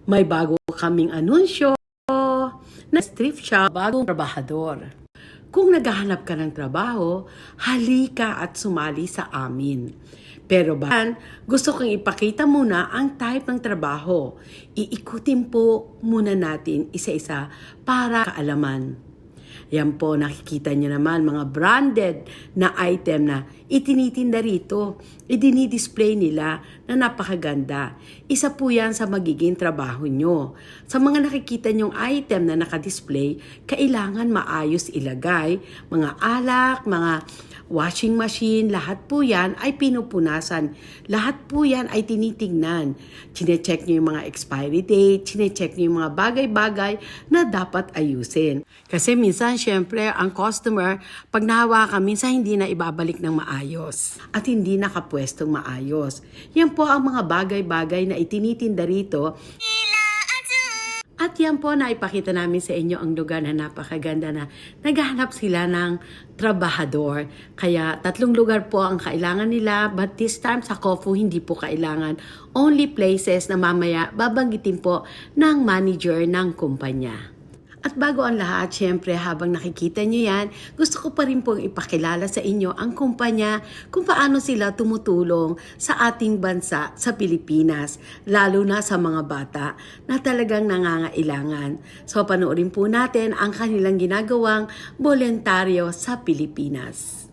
May bago kaming anunsyo na thrift shop, bagong trabahador. Kung naghahanap ka ng trabaho, halika at sumali sa amin. Pero gusto kong ipakita muna ang type ng trabaho. Iikutin po muna natin isa-isa para kaalaman. Yan po, nakikita nyo naman mga branded na item na itinitinda rito. Idinidisplay nila na napakaganda. Isa po yan sa magiging trabaho nyo. Sa mga nakikita nyong item na nakadisplay, kailangan maayos ilagay. Mga alak, mga washing machine, lahat po yan ay pinupunasan. Lahat po yan ay tinitingnan. Chine-check nyo yung mga expiry date, chine-check nyo yung mga bagay-bagay na dapat ayusin. Kasi minsan, syempre, ang customer, pag nahawakan, minsan hindi na ibabalik ng maayos at hindi nakapwestong maayos. Yan po ang mga bagay-bagay na itinitinda rito. At yan po, naipakita namin sa inyo ang lugar na napakaganda na naghahanap sila ng trabahador. Kaya 3 lugar po ang kailangan nila, but this time sa Kofu hindi po kailangan. Only places na mamaya babanggitin po ng manager ng kumpanya. At bago ang lahat, syempre habang nakikita nyo yan, gusto ko pa rin pong ipakilala sa inyo ang kumpanya kung paano sila tumutulong sa ating bansa sa Pilipinas, lalo na sa mga bata na talagang nangangailangan. So panoorin po natin ang kanilang ginagawang voluntaryo sa Pilipinas.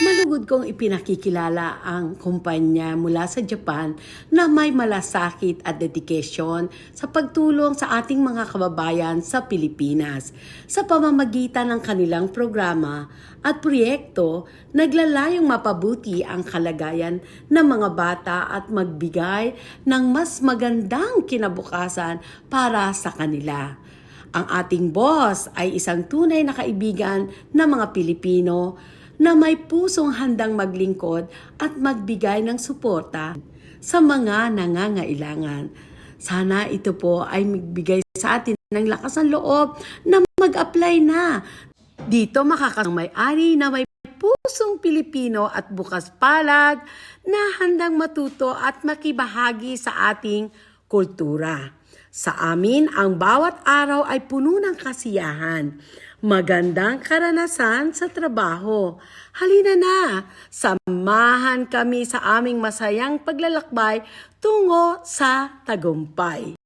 Malugod kong ipinakikilala ang kumpanya mula sa Japan na may malasakit at dedication sa pagtulong sa ating mga kababayan sa Pilipinas. Sa pamamagitan ng kanilang programa at proyekto, naglalayong mapabuti ang kalagayan ng mga bata at magbigay ng mas magandang kinabukasan para sa kanila. Ang ating boss ay isang tunay na kaibigan ng mga Pilipino na may pusong handang maglingkod at magbigay ng suporta sa mga nangangailangan. Sana ito po ay magbigay sa atin ng lakas ng loob na mag-apply na. Dito makakasang may-ari na may pusong Pilipino at bukas palad na handang matuto at makibahagi sa ating kultura. Sa amin, ang bawat araw ay puno ng kasiyahan. Magandang karanasan sa trabaho. Halina na, samahan kami sa aming masayang paglalakbay tungo sa tagumpay.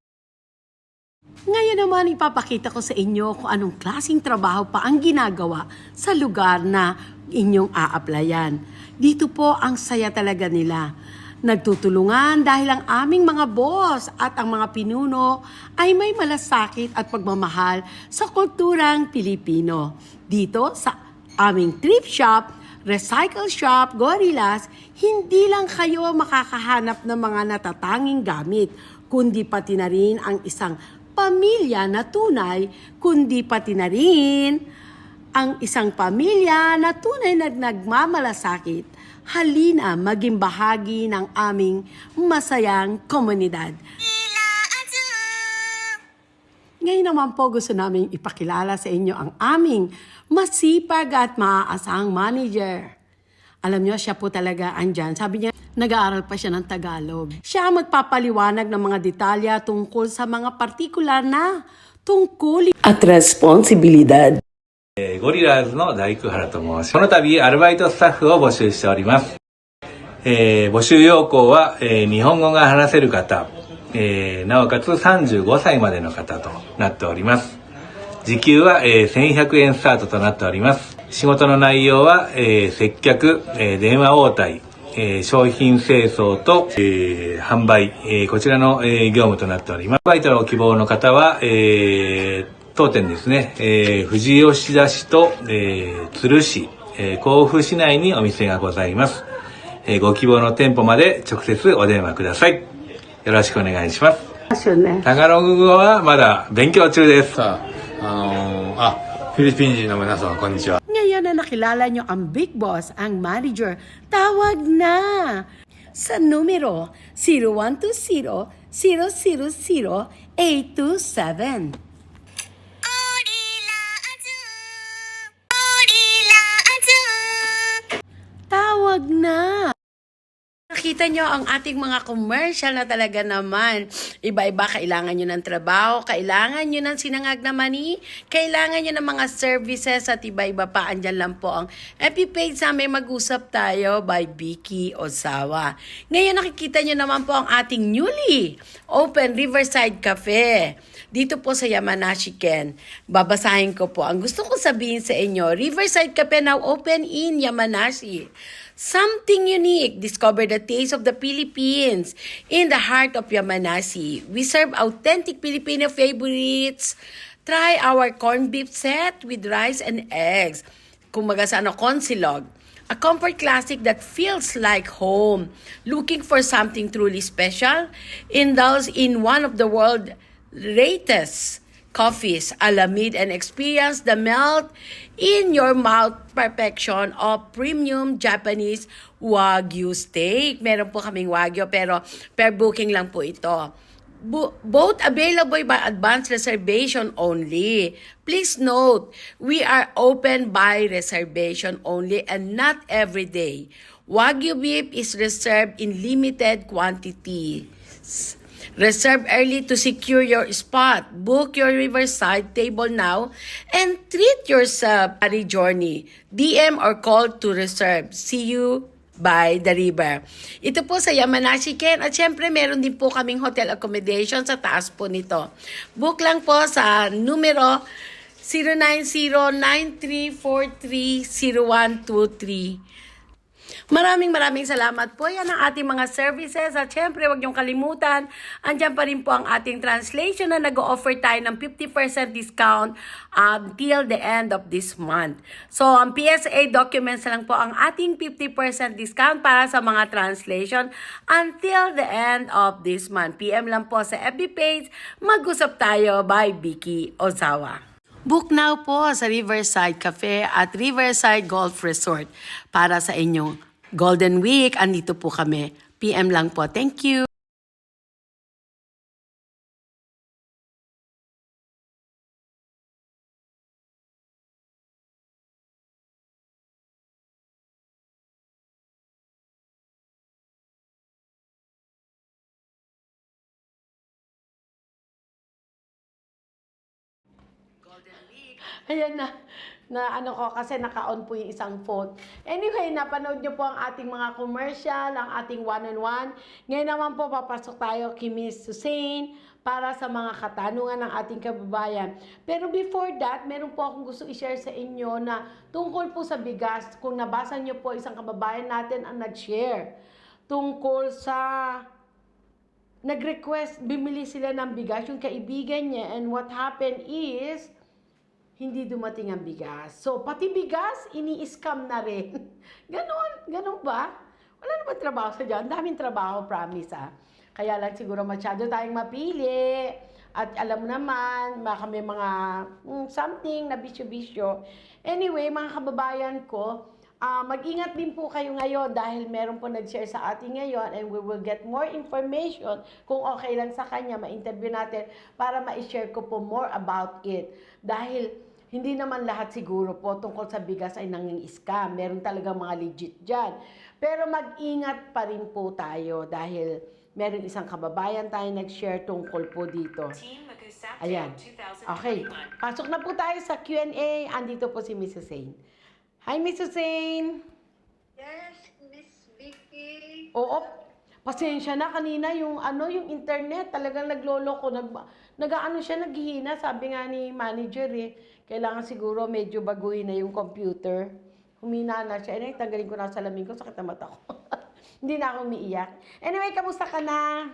Ngayon naman ipapakita ko sa inyo kung anong klaseng trabaho pa ang ginagawa sa lugar na inyong a-applyan. Dito po ang saya talaga nila. Nagtutulungan dahil ang aming mga boss at ang mga pinuno ay may malasakit at pagmamahal sa kulturang Pilipino. Dito sa aming thrift shop, recycle shop, Gorillas, hindi lang kayo makakahanap ng mga natatanging gamit, kundi pati na rin ang isang pamilya na tunay, kundi pati na rin ang isang pamilya na tunay na nagmamalasakit. Halina maging bahagi ng aming masayang komunidad. Ngayon naman po gusto namin ipakilala sa inyo ang aming masipag at maaasahang manager. Alam nyo, siya po talaga andyan. Sabi niya, nag-aaral pa siya ng Tagalog. Siya magpapaliwanag ng mga detalya tungkol sa mga partikular na tungkulin at responsibilidad. ゴリラーズの大工原と申します。この度アルバイトスタッフを募集しております。募集要項は、日本語が話せる方、なおかつ35歳までの方となっております。時給は、1100円スタートとなっております。仕事の内容は、接客、電話応対、商品清掃と、販売、こちらの、業務となっております。アルバイトの希望の方は、当店ですね、富士吉田市と、鶴市、甲府市内にお店がございます。ご希望の店舗まで直接お電話ください。よろしくお願いします。タガログ語はまだ勉強中です。フィリピン人の皆さん、こんにちは。Ngayon na nakilala nyo ang Big Boss, ang manager, tawag na sa numero 0120-000-827. wag na. Nakita nyo ang ating mga commercial na talaga naman. Iba-iba, kailangan nyo ng trabaho, kailangan nyo ng sinangag na money, kailangan nyo ng mga services at iba-iba pa. Andyan lang po ang FB page namin, Mag-usap Tayo by Vicky Ozawa. Ngayon nakikita nyo naman po ang ating newly open Riverside Cafe. Dito po sa Yamanashi, Ken. Babasahin ko po. Ang gusto ko sabihin sa inyo, Riverside Cafe now open in Yamanashi. Something unique. Discover the taste of the Philippines in the heart of Yamanashi. We serve authentic Filipino favorites. Try our corned beef set with rice and eggs. Kumaga sa consilog. A comfort classic that feels like home. Looking for something truly special? Indulge in one of the world's greatest coffees, Alamid, and experience the melt in your mouth perfection of premium Japanese Wagyu steak. Meron po kaming Wagyu pero per booking lang po ito. Both available by advance reservation only. Please note, we are open by reservation only and not every day. Wagyu beef is reserved in limited quantities. Reserve early to secure your spot. Book your Riverside table now and treat yourself a journey. DM or call to reserve. See you by the river. Ito po sa Yamanashi, Ken. At syempre, meron din po kaming hotel accommodation sa taas po nito. Book lang po sa numero 090-9343-0123. Maraming salamat po. Yan ang ating mga services. At syempre, huwag niyong kalimutan, andyan pa rin po ang ating translation na nag-offer tayo ng 50% discount until the end of this month. So, ang PSA documents na lang po ang ating 50% discount para sa mga translation until the end of this month. PM lang po sa FB page, Mag-usap Tayo by Vicky Ozawa. Book now po sa Riverside Cafe at Riverside Golf Resort para sa inyong Golden Week. Andito po kami. PM lang po. Thank you. Ayan na ano ko kasi naka-on po yung isang phone. Anyway, napanood nyo po ang ating mga commercial, ang ating one-on-one. Ngayon naman po papasok tayo kay Miss Suzanne para sa mga katanungan ng ating kababayan. Pero before that, meron po akong gusto i-share sa inyo na tungkol po sa bigas. Kung nabasa nyo po, isang kababayan natin ang nag-share tungkol sa nag-request, bimili sila ng bigas, yung kaibigan niya, and what happened is hindi dumating ang bigas. So, pati bigas, ini-scam na rin. Ganon ba? Wala naman trabaho sa dyan. Daming trabaho, promise Kaya lang siguro masyado tayong mapili. At alam mo naman, baka may mga something na bisyo-bisyo. Anyway, mga kababayan ko, mag-ingat din po kayo ngayon dahil meron po nag-share sa atin ngayon and we will get more information kung okay lang sa kanya, ma-interview natin para ma-share ko po more about it. Dahil hindi naman lahat siguro po tungkol sa bigas ay nanging-scam. Meron talagang mga legit dyan. Pero mag-ingat pa rin po tayo dahil meron isang kababayan tayo nag-share tungkol po dito. Ayan. Okay. Pasok na po tayo sa Q&A. Andito po si Miss Suzanne. Hi, Miss Suzanne. Yes, Miss Vicky. Oo. Pasensya na kanina yung internet talagang nagloloko, nag-aano siya, naghihina, sabi nga ni manager kailangan siguro medyo baguhin na yung computer. Humina na siya. Tanggalin ko na sa salamin ko, sakit na mata ko. Hindi na ako umiiyak. Anyway, kamusta ka na?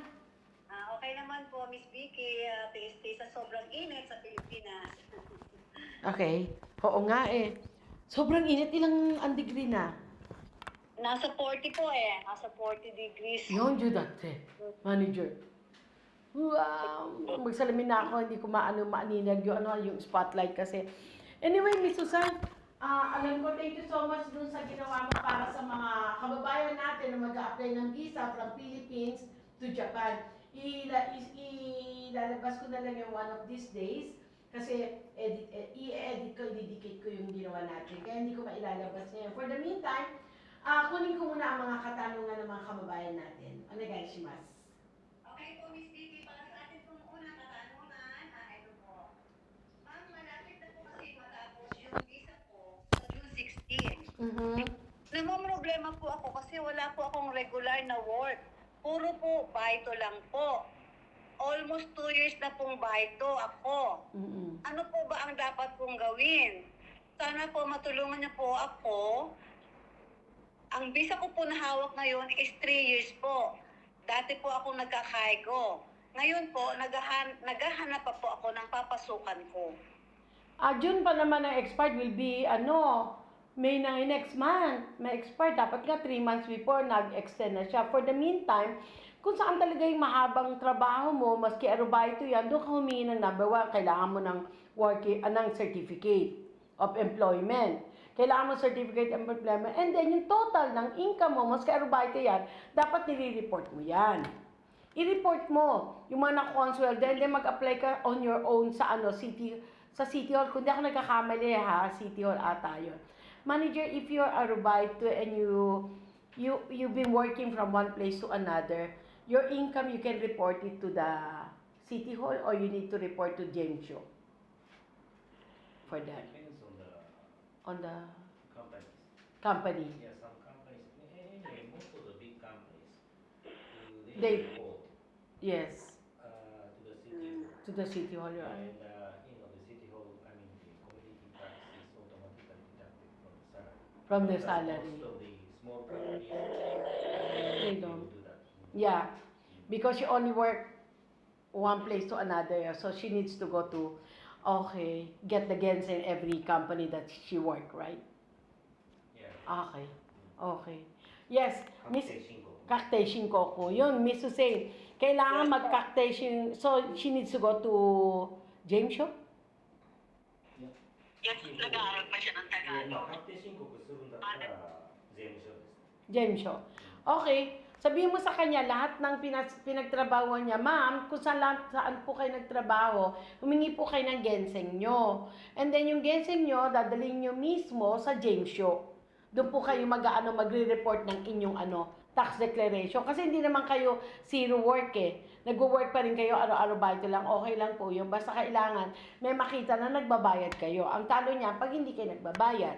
Okay naman po, Miss Vicky. Stay sa sobrang init sa Pilipinas. Okay. Oo nga Sobrang init. Ilang ang degree na? Nasa 40 po Nasa 40 degrees. Yun, dati. Manager. Wow! Magsalamin na ako, hindi ko maaninag yung spotlight kasi. Anyway, Miss Susan, alam ko, thank you so much dun sa ginawa mo para sa mga kababayan natin na mag-a-apply ng visa from Philippines to Japan. Ilalabas ko na lang yung one of these days kasi i-edit ko, i-dedicate ko yung ginawa natin. Kaya hindi ko mailalabas ngayon. For the meantime, Kunin ko muna ang mga katanungan ng mga kababayan natin. Onegaishimasu. Okay po, Miss Vicky, para sa atin pong unang katanungan, ito po. Ma'am, malapit na po kasi matapos yung visa ko sa June 16. Namomroblema po ako kasi wala po akong regular na work. Puro po baito lang po. Almost 2 years na pong baito ako. Ano po ba ang dapat kong gawin? Sana po matulungan niyo po ako. Ang visa ko po na hawak ngayon is 3 years po. Dati po ako nagkakaigo. Ngayon po, naghahanap pa po ako ng papasukan ko. June pa naman ang expired will be, May na next month. May expired. Dapat nga 3 months before, nag-extend na siya. For the meantime, kung saan talaga yung mahabang trabaho mo, maski arubaito yan, doon ka humingi ng number 1, kailangan mo ng certificate of employment. Kailangan mo certificate of employment. And then, yung total ng income mo, maski arubaito yan, dapat nire-report mo yan. I-report mo yung mga nakuha and then mag-apply ka on your own sa City Hall. Kung di ako nagkakamali City Hall ata yun. Manager, if you're arubaito and you've been working from one place to another, your income, you can report it to the City Hall or you need to report to Jensho for that. Depends On the company. company. Yeah, some companies, anyway, most of the big companies, They- report Yes, to the city. to the City Hall. Right? And, the city hall, the community tax is automatically deducted from the salary. From the But salary. Most of the small companies, They don't. do that. Yeah, because you only work one place to another, so she needs to go to, get the gens in every company that she work, right? Yeah. Okay. Yes, Miss Kakteishinkoku. Kakteishinkoku. Yun, Miss Hussein. Kailangan mag-Kakteishin, so she needs to go to Jensho? Yes, nag-aaral pa siya ng Tagalog. Kakteishinkoku するんだったら税務署です。 Jensho. Okay. Sabihin mo sa kanya, lahat ng pinagtrabahuan niya, ma'am, kung saan po kayo nagtrabaho, humingi po kayo ng genseng nyo. And then yung genseng nyo, dadalhin nyo mismo sa Jensho. Doon po kayo magre-report ng inyong tax declaration. Kasi hindi naman kayo zero work Nag-work pa rin kayo, araw-araw baito lang, okay lang po yun. Basta kailangan may makita na nagbabayad kayo. Ang talo niya, pag hindi kayo nagbabayad,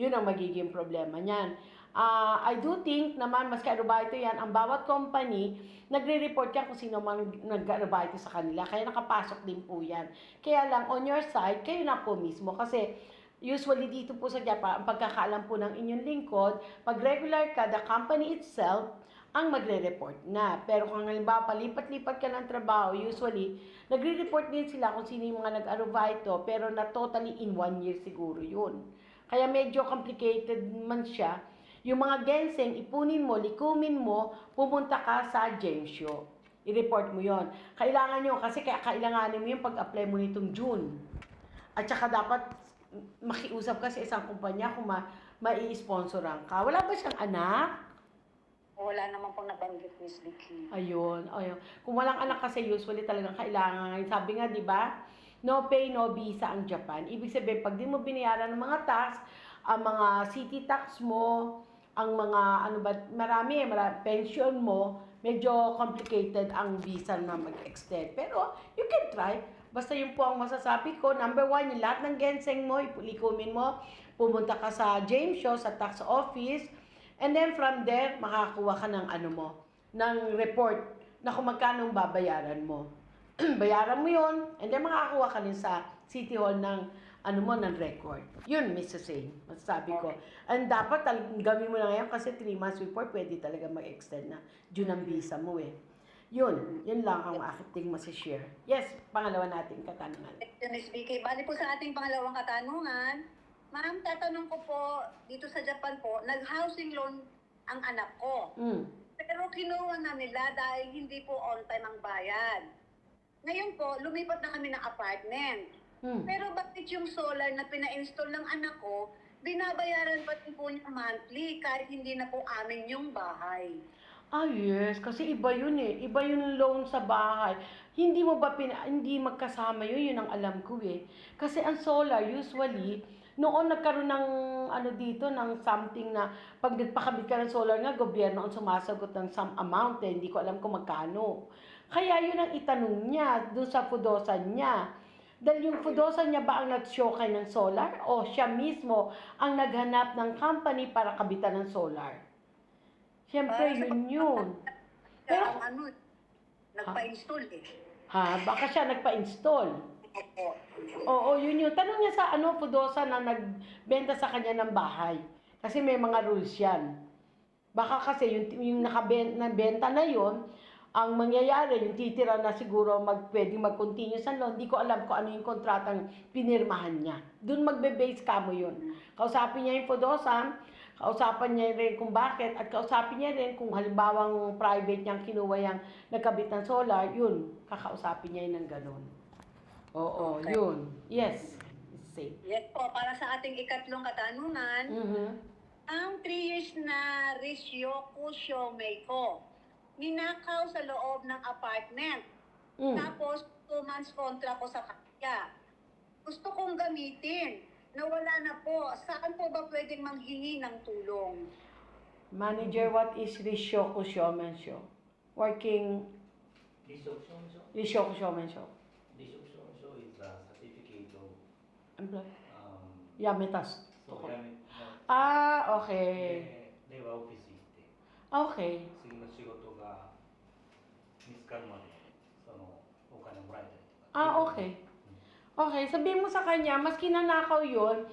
yun ang magiging problema niyan. I do think naman, mas ka-arubaito yan, ang bawat company, nagre-report yan kung sino man nag-arubaito sa kanila. Kaya nakapasok din po yan. Kaya lang, on your side, kayo na po mismo. Kasi, usually dito po sa Japan, ang pagkakaalam po ng inyong lingkod, pag regular ka, the company itself, ang magre-report na. Pero kung halimbawa, palipat-lipat ka ng trabaho, usually, nagre-report din sila kung sino yung mga nag-arubaito, pero na totally in 1 year siguro yun. Kaya medyo complicated man siya. Yung mga genseng, ipunin mo, likumin mo, pumunta ka sa Jensho. I-report mo yon. Kailangan nyo, kasi kailanganin mo yung pag-apply mo nitong June. At saka dapat makiusap ka sa isang kumpanya kung mai-sponsoran ka. Wala ba siyang anak? Wala naman pong nabanggit, Miss Vicky. Ayun. Kung walang anak kasi usually talagang kailangan. Sabi nga, di ba? No pay, no visa ang Japan. Ibig sabihin, pag di mo binayaran ng mga tax, ang mga city tax mo, ang mga marami, pension mo, medyo complicated ang visa na mag-extend. Pero you can try. Basta yun po ang masasabi ko. Number 1, yung lahat ng genseng mo, ipulikumin mo, pumunta ka sa Jensho, sa tax office, and then from there, makakuha ka ng ng report na kung magkano babayaran mo. Bayaran mo yun, and then makakuha ka rin sa City Hall ng ng record. Yun, Miss Hussein, masasabi ko. And dapat gawin mo na ngayon kasi 3 months before, pwede talaga mag-extend na June ang visa mo Yun lang ang aking masishare. Yes, pangalawa nating katanungan. Miss Vicky, bali po sa ating pangalawang katanungan, ma'am, tatanong ko po, dito sa Japan po, nag-housing loan ang anak ko. Pero kinuha na nila dahil hindi po on time ang bayad. Ngayon po, lumipat na kami ng apartment. Pero bakit yung solar na pina-install ng anak ko, binabayaran pa rin po niya monthly kahit hindi na po amin yung bahay? Yes, kasi iba yun Iba yung loan sa bahay. Hindi mo ba hindi magkasama yun? Yun ang alam ko Kasi ang solar, usually, noon nagkaroon ng ano dito ng something na pag nagpakabit ka ng solar nga, gobyerno ang sumasagot ng some amount eh. Hindi ko alam kung magkano. Kaya yun ang itanong niya doon sa fudosan niya. Dahil yung fudosan niya ba ang nag-show kay ng solar o siya mismo ang naghanap ng company para kabitan ng solar? Siyempre, yun. Pero, Nagpa-install eh. baka siya nagpa-install. Oo, yun yun. Tanong niya sa fudosa na nagbenta sa kanya ng bahay. Kasi may mga rules yan. Baka kasi yung nabenta na yun, ang mangyayari, yung titira na siguro pwedeng mag-continue sa loan, hindi ko alam kung ano yung kontratang pinirmahan niya. Doon magbe-base ka mo yun. Kausapin niya yung fudosa, kausapan niya rin kung bakit, at kausapin niya rin kung halimbawang private niyang kinuha yung nagkabit ng solar, yun, kakausapin niya yun ng ganun. Oo, Okay. yun. Yes. Safe. Yes po, para sa ating ikatlong katanungan, ang 3 years na Rishyoku Shomeiko, ninakaw sa loob ng apartment. Tapos, 2 months kontra ko sa kanya. Gusto kong gamitin. Nawala na po. Saan po ba pwedeng manghingi ng tulong? Manager, what is Rishyoku Shomensho? Working Rishyoku Shomensho. Show is a certificate of Employee. Yametas. okay. Okay. ではオフィス行って Okay. 次の仕事が見つかるまでそのお金もらえたりとか。Okay. Okay, sabihin mo sa kanya, maski nanakaw yun,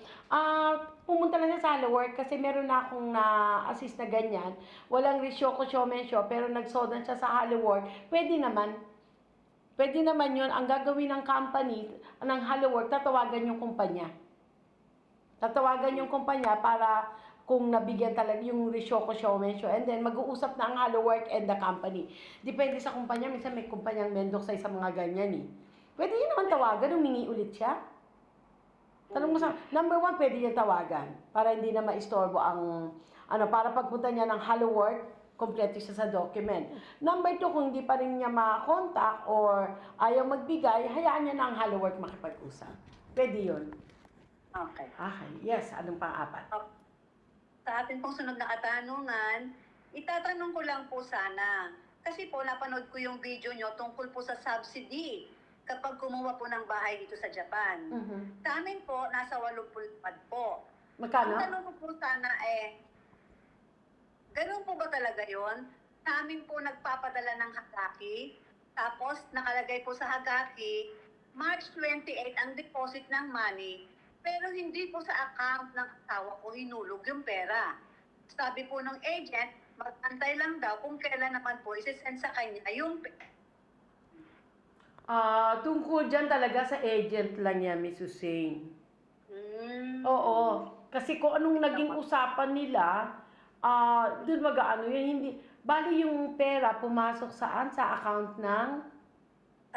pumunta lang siya sa Hello Work kasi meron na akong na-assist na ganyan. Walang Rishyoku Shomensho, pero nagsodan siya sa Hello Work. Pwede naman. Pwede naman yun. Ang gagawin ng company, ng Hello Work, tatawagan yung kumpanya. Tatawagan yung kumpanya para kung nabigyan talaga yung Rishyoku Shomensho, and then mag-uusap na ang Hello Work and the company. Depende sa kumpanya. Minsan may kumpanyang mendoksay sa mga ganyan eh. Pwede yun naman tawagan, humingi ulit siya. Tanong mo sa, number 1, pwede niya tawagan para hindi na maistorbo ang, para pagpunta niya ng Hello Work, kompleto siya sa document. Number 2, kung hindi pa rin niya ma-contact or ayaw magbigay, hayaan niya na ang Hello Work makipag-usap. Pwede yun. Okay. Okay, yes. Anong pang-apat? Sa atin pong sunod na katanungan, itatanong ko lang po sana. Kasi po, napanood ko yung video nyo tungkol po sa subsidy kapag kumuha po ng bahay dito sa Japan. Sa amin po, nasa 80 po. Magkano? Ang tanong ko po sana ganun po ba talaga yon? Sa amin po nagpapadala ng Hagaki, tapos nakalagay po sa Hagaki, March 28 ang deposit ng money, pero hindi po sa account ng asawa ko hinulog yung pera. Sabi po ng agent, mag-antay lang daw kung kailan naman po isisend sa kanya yung Tungkol dyan talaga sa agent lang yan, Miss Hussein. Oo. Kasi kung anong naging usapan nila, doon mag-ano yun, hindi. Bali yung pera pumasok saan? Sa account ng?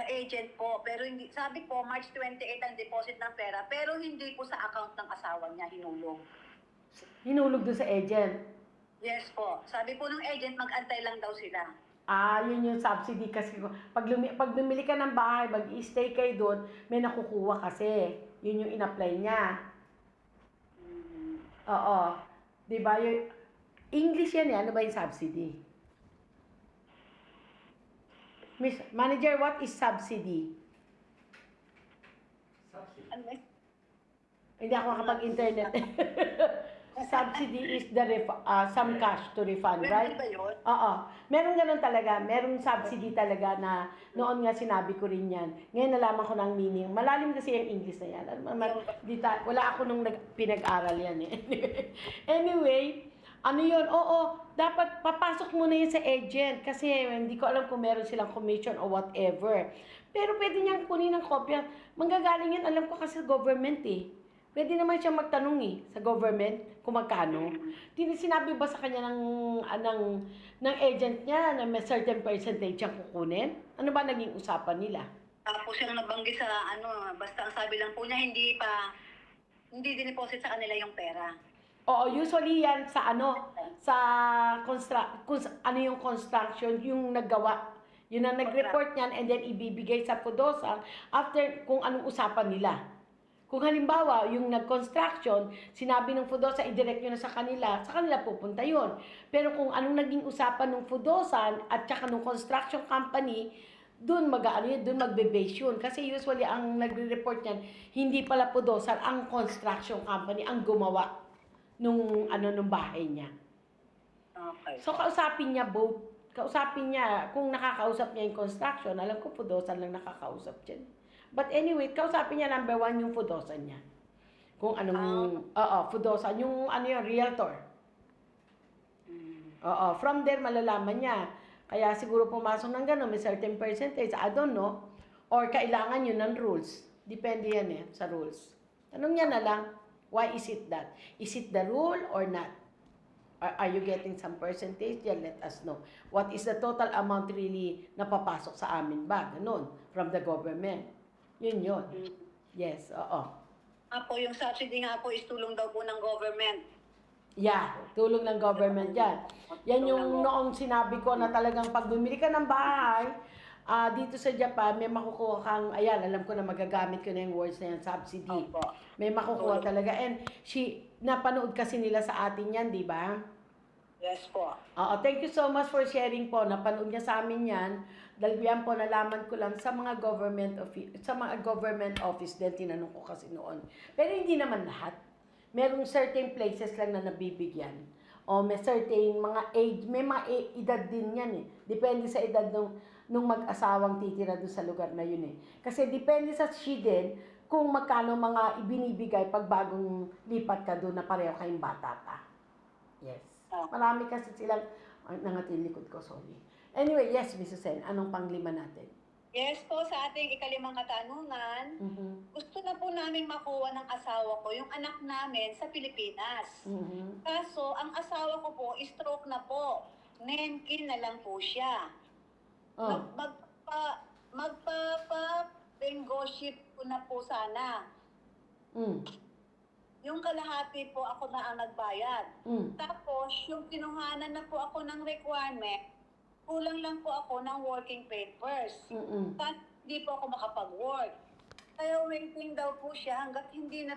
sa agent po, pero hindi, sabi po, March 28 ang deposit ng pera, pero hindi po sa account ng asawa niya hinulog. Hinulog doon sa agent? Yes po. Sabi po ng agent, mag-antay lang daw sila. Yun yung subsidy kasi pag bumili ka ng bahay, mag-stay kayo doon, may nakukuha kasi. Yun yung in-apply niya. Oo. Diba? Yung English yan eh. Ano ba yung subsidy? Miss Manager, what is subsidy? Ano ba? Hindi ako makapag-internet. Subsidy is the some cash to refund, right? Meron ba yun? Oo. Meron ganun talaga. Merong subsidy talaga na noon nga sinabi ko rin yan. Ngayon nalaman ko ng meaning. Malalim kasi yung English na yan. Wala ako nung pinag-aral yan eh. Anyway, ano yun? Oo, dapat papasok muna yun sa agent kasi hindi ko alam kung meron silang commission or whatever. Pero pwede niyang kunin ng kopya. Manggagaling yan, alam ko kasi government eh. Pwede naman siyang magtanong sa government kung magkano. Sinabi ba sa kanya ng agent niya na may certain percentage siyang kukunin? Ano ba naging usapan nila? Tapos siyang nabanggit sa basta ang sabi lang po niya, hindi dineposit sa kanila yung pera. Oo, usually yan sa yung construction, yung naggawa. Yun ang nag-report niyan and then ibibigay sa Kudosa after kung anong usapan nila. Kung halimbawa, yung nag-construction, sinabi ng FUDOSA, i-direct nyo na sa kanila pupunta yun. Pero kung anong naging usapan ng FUDOSA at saka ng construction company, doon magbe-base yun. Kasi usually, ang nagre-report niyan, hindi pala FUDOSA, ang construction company ang gumawa nung bahay niya. Okay. So, kausapin niya kung nakakausap niya yung construction, alam ko FUDOSA lang nakakausap dyan. But anyway, kausapin niya number 1 yung FUDOSA niya. Kung anong, FUDOSA, yung realtor. From there malalaman niya. Kaya siguro pumasok ng gano'n, may certain percentage, I don't know, or kailangan yun ng rules. Depende yan sa rules. Tanong niya na lang, why is it that? Is it the rule or not? Are you getting some percentage? Yan, let us know. What is the total amount really na papasok sa amin ba? Ganun, from the government. Yun. Yes, Yung subsidy nga po is tulong daw po ng government. Yeah, tulong ng government yan. Yan yung noong sinabi ko na talagang pag bumili ka ng bahay, dito sa Japan, may makukuha kang, alam ko na magagamit ko na yung words na yan, subsidy. Opo. May makukuha talaga. And napanood kasi nila sa atin yan, di ba? Yes po. Thank you so much for sharing po. Napanood niya sa amin yan. Dahil yan po, nalaman ko lang sa mga government office din, tinanong ko kasi noon. Pero hindi naman lahat. Merong certain places lang na nabibigyan. May certain mga age, may mga edad din yan Depende sa edad nung mag-asawang titira doon sa lugar na yun Kasi depende sa din kung magkano mga ibinibigay pag bagong lipat ka doon na pareho kayong bata pa. Yes. Marami kasi silang, nangatin likod ko, sorry. Anyway, yes, Mrs. Sen, anong panglima natin? Yes po, sa ating ikalimang katanungan, gusto na po namin makuha ng asawa ko yung anak namin sa Pilipinas. Kaso, ang asawa ko po, stroke na po. Nemkin na lang po siya. Magpapa-bengoship ko na po sana. Yung kalahati po ako na ang nagbayad. Tapos, yung kinuhanan na po ako ng requirement, kulang lang po ako ng working papers. Hindi po ako makapag-work. Kaya waiting daw po siya hanggang hindi na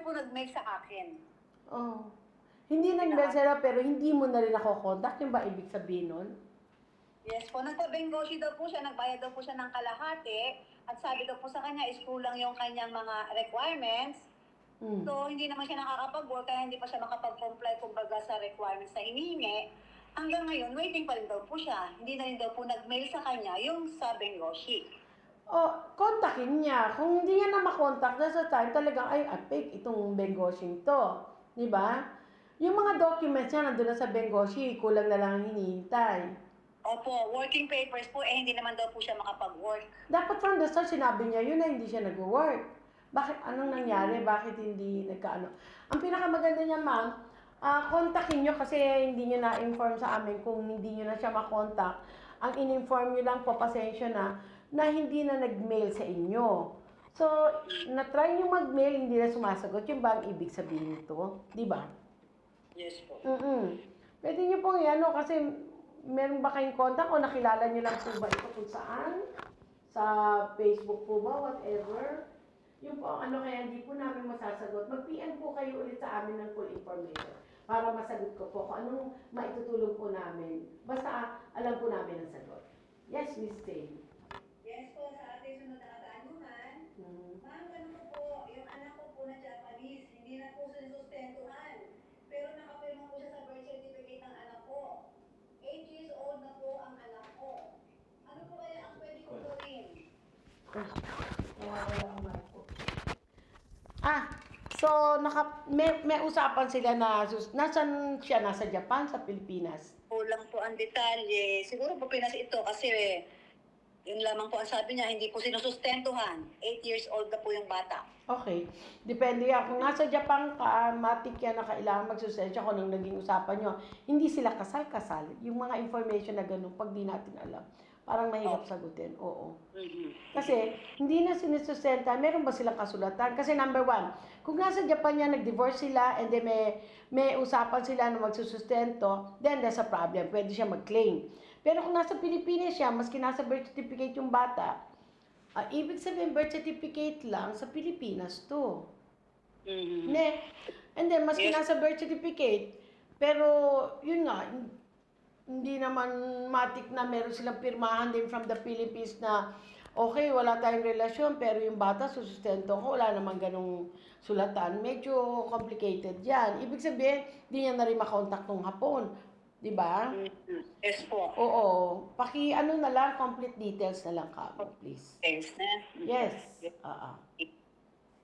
po nag-mail sa akin. Hindi nag-mail sila pero hindi mo na rin ako contact. Yung ba ibig sabihin nun? Yes po, nagpa-bengoshi daw po siya, nagbayad daw po siya ng kalahati, at sabi daw po sa kanya is kulang yung kanyang mga requirements. So, hindi naman siya nakakapag-work, kaya hindi pa siya makapag-comply kumbaga sa requirements na hinihingi. Hanggang ngayon, waiting pa rin daw po siya. Hindi na rin daw po nag-mail sa kanya yung sa bengoshi. Kontakin niya. Kung hindi niya na makontak na sa time, talagang, fake itong bengoshing to. Di ba? Yung mga documents niya nandun na sa bengoshi, kulang na lang ang hinihintay. Opo, working papers po, hindi naman daw po siya makapag-work. Dapat from the start, sinabi niya yun na hindi siya nag-work. Bakit? Anong nangyari? Bakit hindi nagkaano? Ang pinakamaganda niya, ma'am, kontakin nyo kasi hindi nyo na-inform sa amin kung hindi nyo na siya makontak. Ang in-inform nyo lang po, pasensya na hindi na nag-mail sa inyo. So, na-try nyo mag-mail, hindi na sumasagot. Yung ba ang ibig sabihin nito? Di ba? Yes po. Pwede nyo pong yan, kasi meron ba kayong contact o nakilala nyo lang po ba ito kung saan? Sa Facebook po ba? Whatever. Yung po, kaya hindi po namin masasagot. Mag-PM po kayo ulit sa amin ng full information para masagot ko po kung anong maitutulong po namin. Basta alam po namin ang sagot. Yes, Miss Tay. Yes po, sa ating sunod na katanungan, ma'am, ganun po, yung anak ko po na Japanese, hindi na po sinusustentuhan. Pero nakapirma po siya sa birth certificate ng anak ko. 8 years old na po ang anak ko. Ano po kaya ang pwede kong gawin? So, may usapan sila na, nasan siya? Nasa Japan, sa Pilipinas? Kulang po ang detalye. Siguro po Pinas ito kasi yun lamang po ang sabi niya, hindi po sinusustentuhan. 8 years old na po yung bata. Okay. Depende yan. Kung nasa Japan ka, matik yan na kailangan magsusensya kung nang naging usapan nyo. Hindi sila kasal-kasal. Yung mga information na ganun, pag di natin alam, parang mahirap sagutin. Oo. Kasi, hindi na sinususenta. Meron ba silang kasulatan? Kasi number 1, kung nasa Japan yan, nag-divorce sila, and then may usapan sila na magsusustento, then there's a problem. Pwede siya mag-claim. Pero kung nasa Pilipinas siya, maski nasa birth certificate yung bata, Ibig sabihin, birth certificate lang sa Pilipinas to. And then, maski nasa birth certificate, pero yun nga, hindi naman matik na meron silang pirmahan din from the Philippines na okay, wala tayong relasyon, pero yung bata susustento ko, wala naman ganong sulatan. Medyo complicated yan. Ibig sabihin, hindi niya na rin makontak ng Hapon. Di ba? Yes po. Oo. Ano na lang, complete details na lang kamo, please. Thanks na. Yes.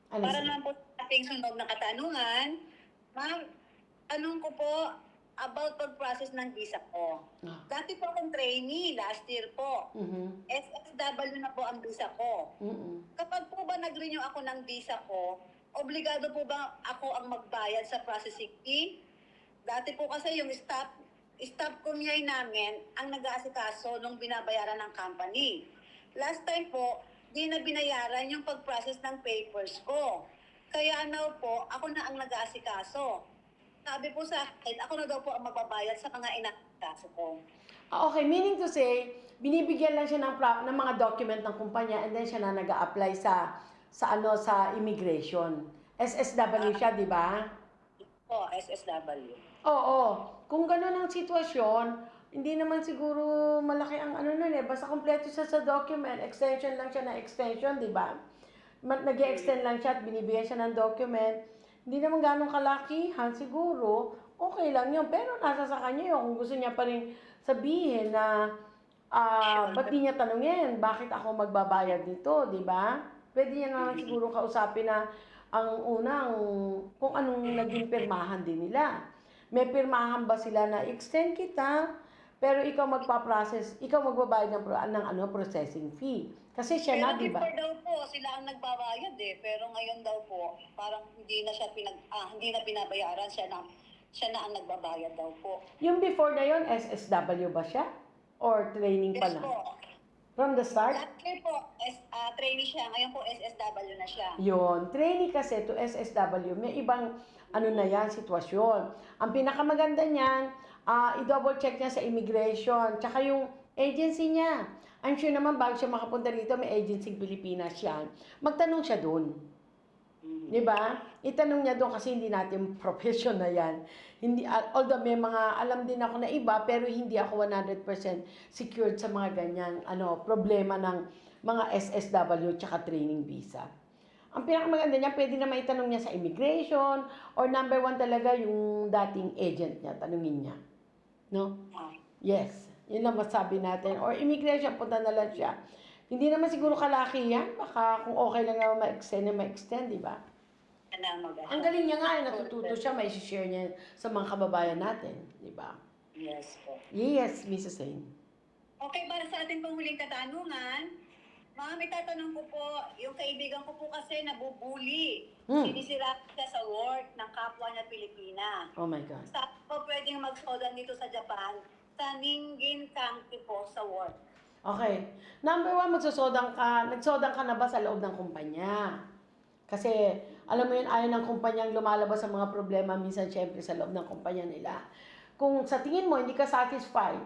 Ano Para sa'yo? naman po sa ating sunod na katanungan, ma'am, tanong ko po about pag-process ng visa ko. Dati po akong trainee last year po. SSW na po ang visa ko. Kapag po ba nag-renew ako ng visa ko, obligado po ba ako ang magbayad sa processing fee? Dati po kasi yung staff kunyay namin ang nag-aasikaso nung binabayaran ng company. Last time po, di na binayaran yung pag-process ng papers ko. Kaya now po, ako na ang nag-aasikaso. Sabi po sa akin, ako na daw po ang magbabayad sa mga inasikaso ko. Okay, meaning to say, binibigyan lang siya ng mga document ng kumpanya and then siya na nag-a-apply sa immigration. SSW siya, di ba? Po, SSW. Oo. Kung gano'n ang sitwasyon, hindi naman siguro malaki ang nun eh. Basta kompleto siya sa document. Extension lang siya na extension, di ba? Nag-extend lang siya at binibigyan siya ng document. Hindi naman ganong kalakihan, siguro, okay lang yun. Pero nasa sa kanya yun. Kung gusto niya pa rin sabihin na, ba't di niya tanungin, bakit ako magbabayad nito, di ba? Pwede niya naman siguro kausapin na ang unang, kung anong naging pirmahan din nila. May pirmahan ba sila na extend kita, pero ikaw magpa-process, ikaw magbabayad ng processing fee. Kasi siya na, di ba? Pero daw po, sila ang nagbabayad eh. Pero ngayon daw po, parang hindi na binabayaran, siya na ang nagbabayad daw po. Yung before na yun, SSW ba siya? Or training pa Yes lang? po. From the start? Dati po, trainee siya. Ngayon po, SSW na siya. Yun. Trainee kasi to SSW, may ibang na yan, sitwasyon. Ang pinakamaganda niyan, i-double check niya sa immigration, tsaka yung agency niya. I'm sure naman bago siya makapunta rito, may agency Pilipinas yan. Magtanong siya doon. Di ba? Itanong niya doon kasi hindi natin profession na yan. Hindi, although may mga alam din ako na iba, pero hindi ako 100% secured sa mga ganyan problema ng mga SSW tsaka training visa. Ang pinakamaganda niya, pwede na maitanong niya sa immigration or number 1 talaga yung dating agent niya, tanungin niya. No? Yes. Yun lang masabi natin. Or immigration, punta na lang siya. Hindi naman siguro kalaki yan. Baka kung okay lang naman ma-extend, di ba? Ang galing niya nga, natututo siya, may share niya sa mga kababayan natin, di ba? Yes po. Yes, Mrs. Sain. Okay, para sa ating panghuling katanungan, ma'am, itatanong ko po, yung kaibigan ko po kasi nabubuli. Sinisira siya sa work ng kapwa niya Pilipina. Oh my God. Saan po pwedeng magsodan dito sa Japan? Sa Ningin County po sa work. Okay. Number 1, nagsodang ka na ba sa loob ng kumpanya? Kasi, alam mo yun, ayaw ng kumpanyang lumalabas sa mga problema, minsan syempre sa loob ng kumpanya nila. Kung sa tingin mo, hindi ka satisfied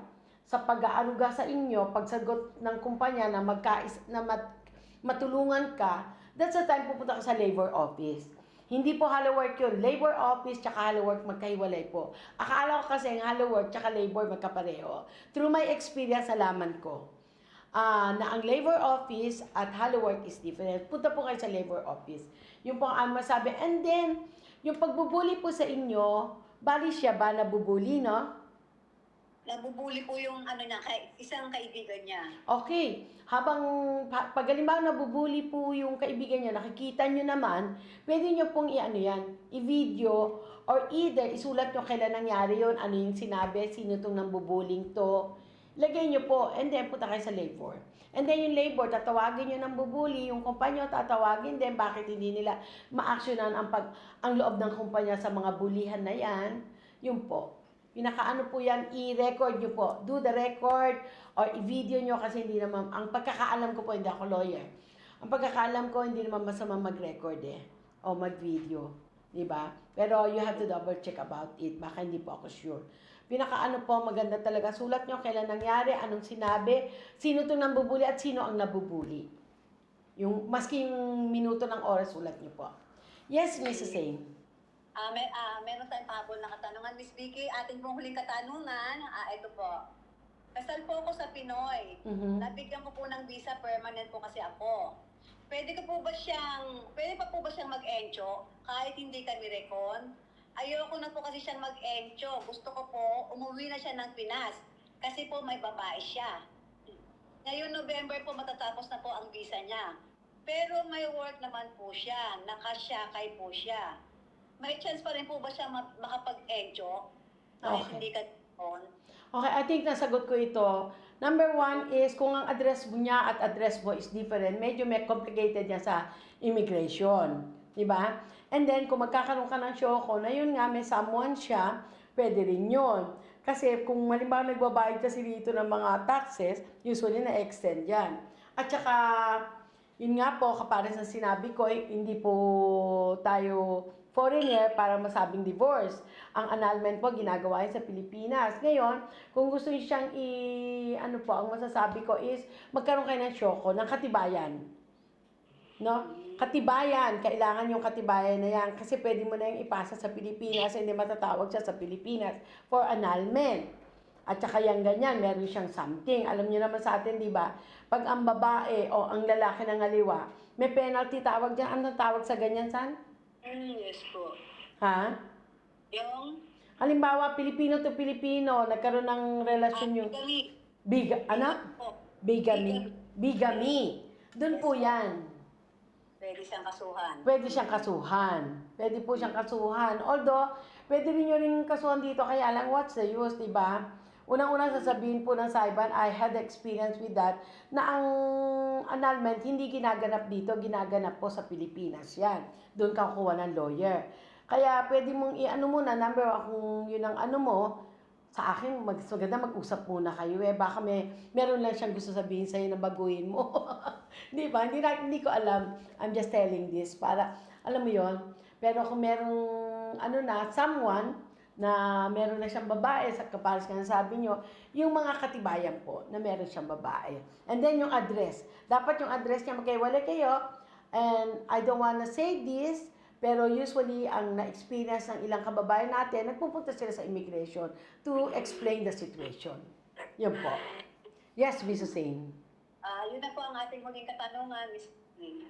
sa pag-aaruga sa inyo, pagsagot ng kumpanya na matulungan ka, that's the time pupunta ka sa labor office. Hindi po hello work yun. Labor office tsaka hello work magkahiwalay po. Akala ko kasi ang hello work tsaka labor magkapareho. Through my experience, alaman ko na ang labor office at hello work is different. Punta po kayo sa labor office. Yung po ang masabi. And then, yung pagbubuli po sa inyo, bali siya ba nabubuli, no? Nabubuli po yung isang kaibigan niya. Okay. Pag halimbawa nabubuli po yung kaibigan niya, nakikita nyo naman, pwede nyo pong i-video, or either isulat nyo kailan nangyari yun, ano yung sinabi, sino itong nambubuling to. Lagay nyo po, and then punta kayo sa labor. And then yung labor, tatawagin nyo ng bubuli, yung kumpanya tatawagin din, bakit hindi nila ma-actionan ang loob ng kumpanya sa mga bulihan na yan, yun po. Pinakaano po yan, i-record nyo po. Do the record or i-video nyo kasi hindi naman, ang pagkakaalam ko po, hindi ako lawyer. Ang pagkakaalam ko, hindi naman masama mag-record o mag-video. Diba? Pero you have to double check about it. Baka hindi po ako sure. Pinakaano po, maganda talaga. Sulat nyo kailan nangyari, anong sinabi, sino itong nambubuli at sino ang nabubuli. Yung, maski yung minuto ng oras, sulat niyo po. Yes, Mrs. Sane. Meron tayong pahabol na katanungan. Miss Vicky, ating pong huling katanungan. Ito po. Kasal po ako sa Pinoy. Nabigyan ko po ng visa, permanent po kasi ako. Pwede pa po ba siyang mag-encho kahit hindi kami recon? Ayoko na po kasi siyang mag-encho. Gusto ko po, umuwi na siya ng Pinas. Kasi po may babae siya. Ngayon November po matatapos na po ang visa niya. Pero may work naman po siya. Nakasyakay po siya. May chance pa rin po ba siya makapag-encho kahit hindi ka recon? Okay, I think nasagot ko ito. Number 1 is, kung ang address mo niya at address mo is different, medyo may complicated yan sa immigration. Diba? And then, kung magkakaroon ka ng syoko, na yun nga, may someone siya, pwede rin yun. Kasi kung malimang nagbabayad kasi dito ng mga taxes, usually na-extend yan. At saka, yun nga po, kapara sa sinabi ko, hindi po tayo foreigner para masabing divorce. Ang annulment po, ginagawa yun sa Pilipinas. Ngayon, kung gusto niyo siyang ang masasabi ko is, magkaroon kayo ng syoko, ng katibayan. No? Katibayan, kailangan yung katibayan na yan kasi pwede mo na yung ipasa sa Pilipinas, hindi matatawag siya sa Pilipinas for annulment. At saka yung ganyan, meron siyang something. Alam niyo naman sa atin, di ba? Pag ang babae o ang lalaki ng aliwa, may penalty tawag dyan. Anong tawag sa ganyan, San? Yes po. Ha? Yung? Halimbawa, Pilipino to Pilipino, nagkaroon ng relasyon yung... Bigamy. Bigamy. Doon po yan. Pwede siyang kasuhan. Pwede siyang kasuhan. Pwede po siyang kasuhan. Although, pwede rin nyo rin kasuhan dito, kaya lang, what's the use, diba? Unang-unang sasabihin po ng Saiban, I had experience with that, na ang annulment hindi ginaganap dito, ginaganap po sa Pilipinas. Yan. Doon ka kuha ng lawyer. Kaya pwede mong i-ano muna, number one, kung yun ang ano mo, sa akin, maganda mag-usap muna kayo. Baka meron lang siyang gusto sabihin sa'yo na baguhin mo. Di ba? Hindi ko alam. I'm just telling this para, alam mo yon. Pero kung merong, someone na meron na siyang babae, sa kapares ka na sabi nyo, yung mga katibayan po na meron siyang babae. And then yung address. Dapat yung address niya magkaiwalay kayo. And I don't wanna say this, pero usually, ang na-experience ng ilang kababayan natin, nagpupunta sila sa immigration to explain the situation. Yun po. Yes, Mrs. Sane. Yun na po ang ating maging katanungan, Miss Vicky.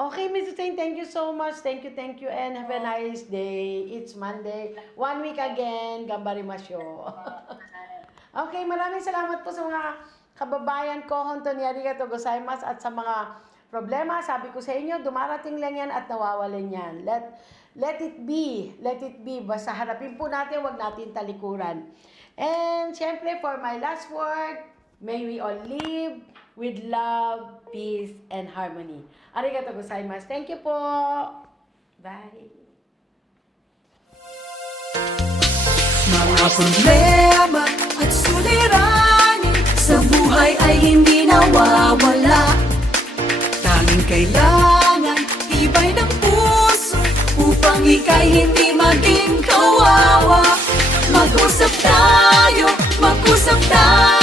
Okay, Mrs. Sane, thank you so much. Thank you, and have a nice day. It's Monday. 1 week again. Gambarimasyo. Okay, maraming salamat po sa mga kababayan ko. Honton arigatou gozaimasu at sa mga problema, sabi ko sa inyo, dumarating lang yan at nawawalan yan. Let it be. Basta harapin po natin, wag natin talikuran. And syempre, for my last word, may we all live with love, peace, and harmony. Arigatou gozaimasu. Thank you po. Bye. Mga problema at suliranin sa buhay ay hindi nawawala. Tanging kailangan tibay ng puso upang ika'y hindi maging kawawa. Mag-usap tayo, mag-usap tayo.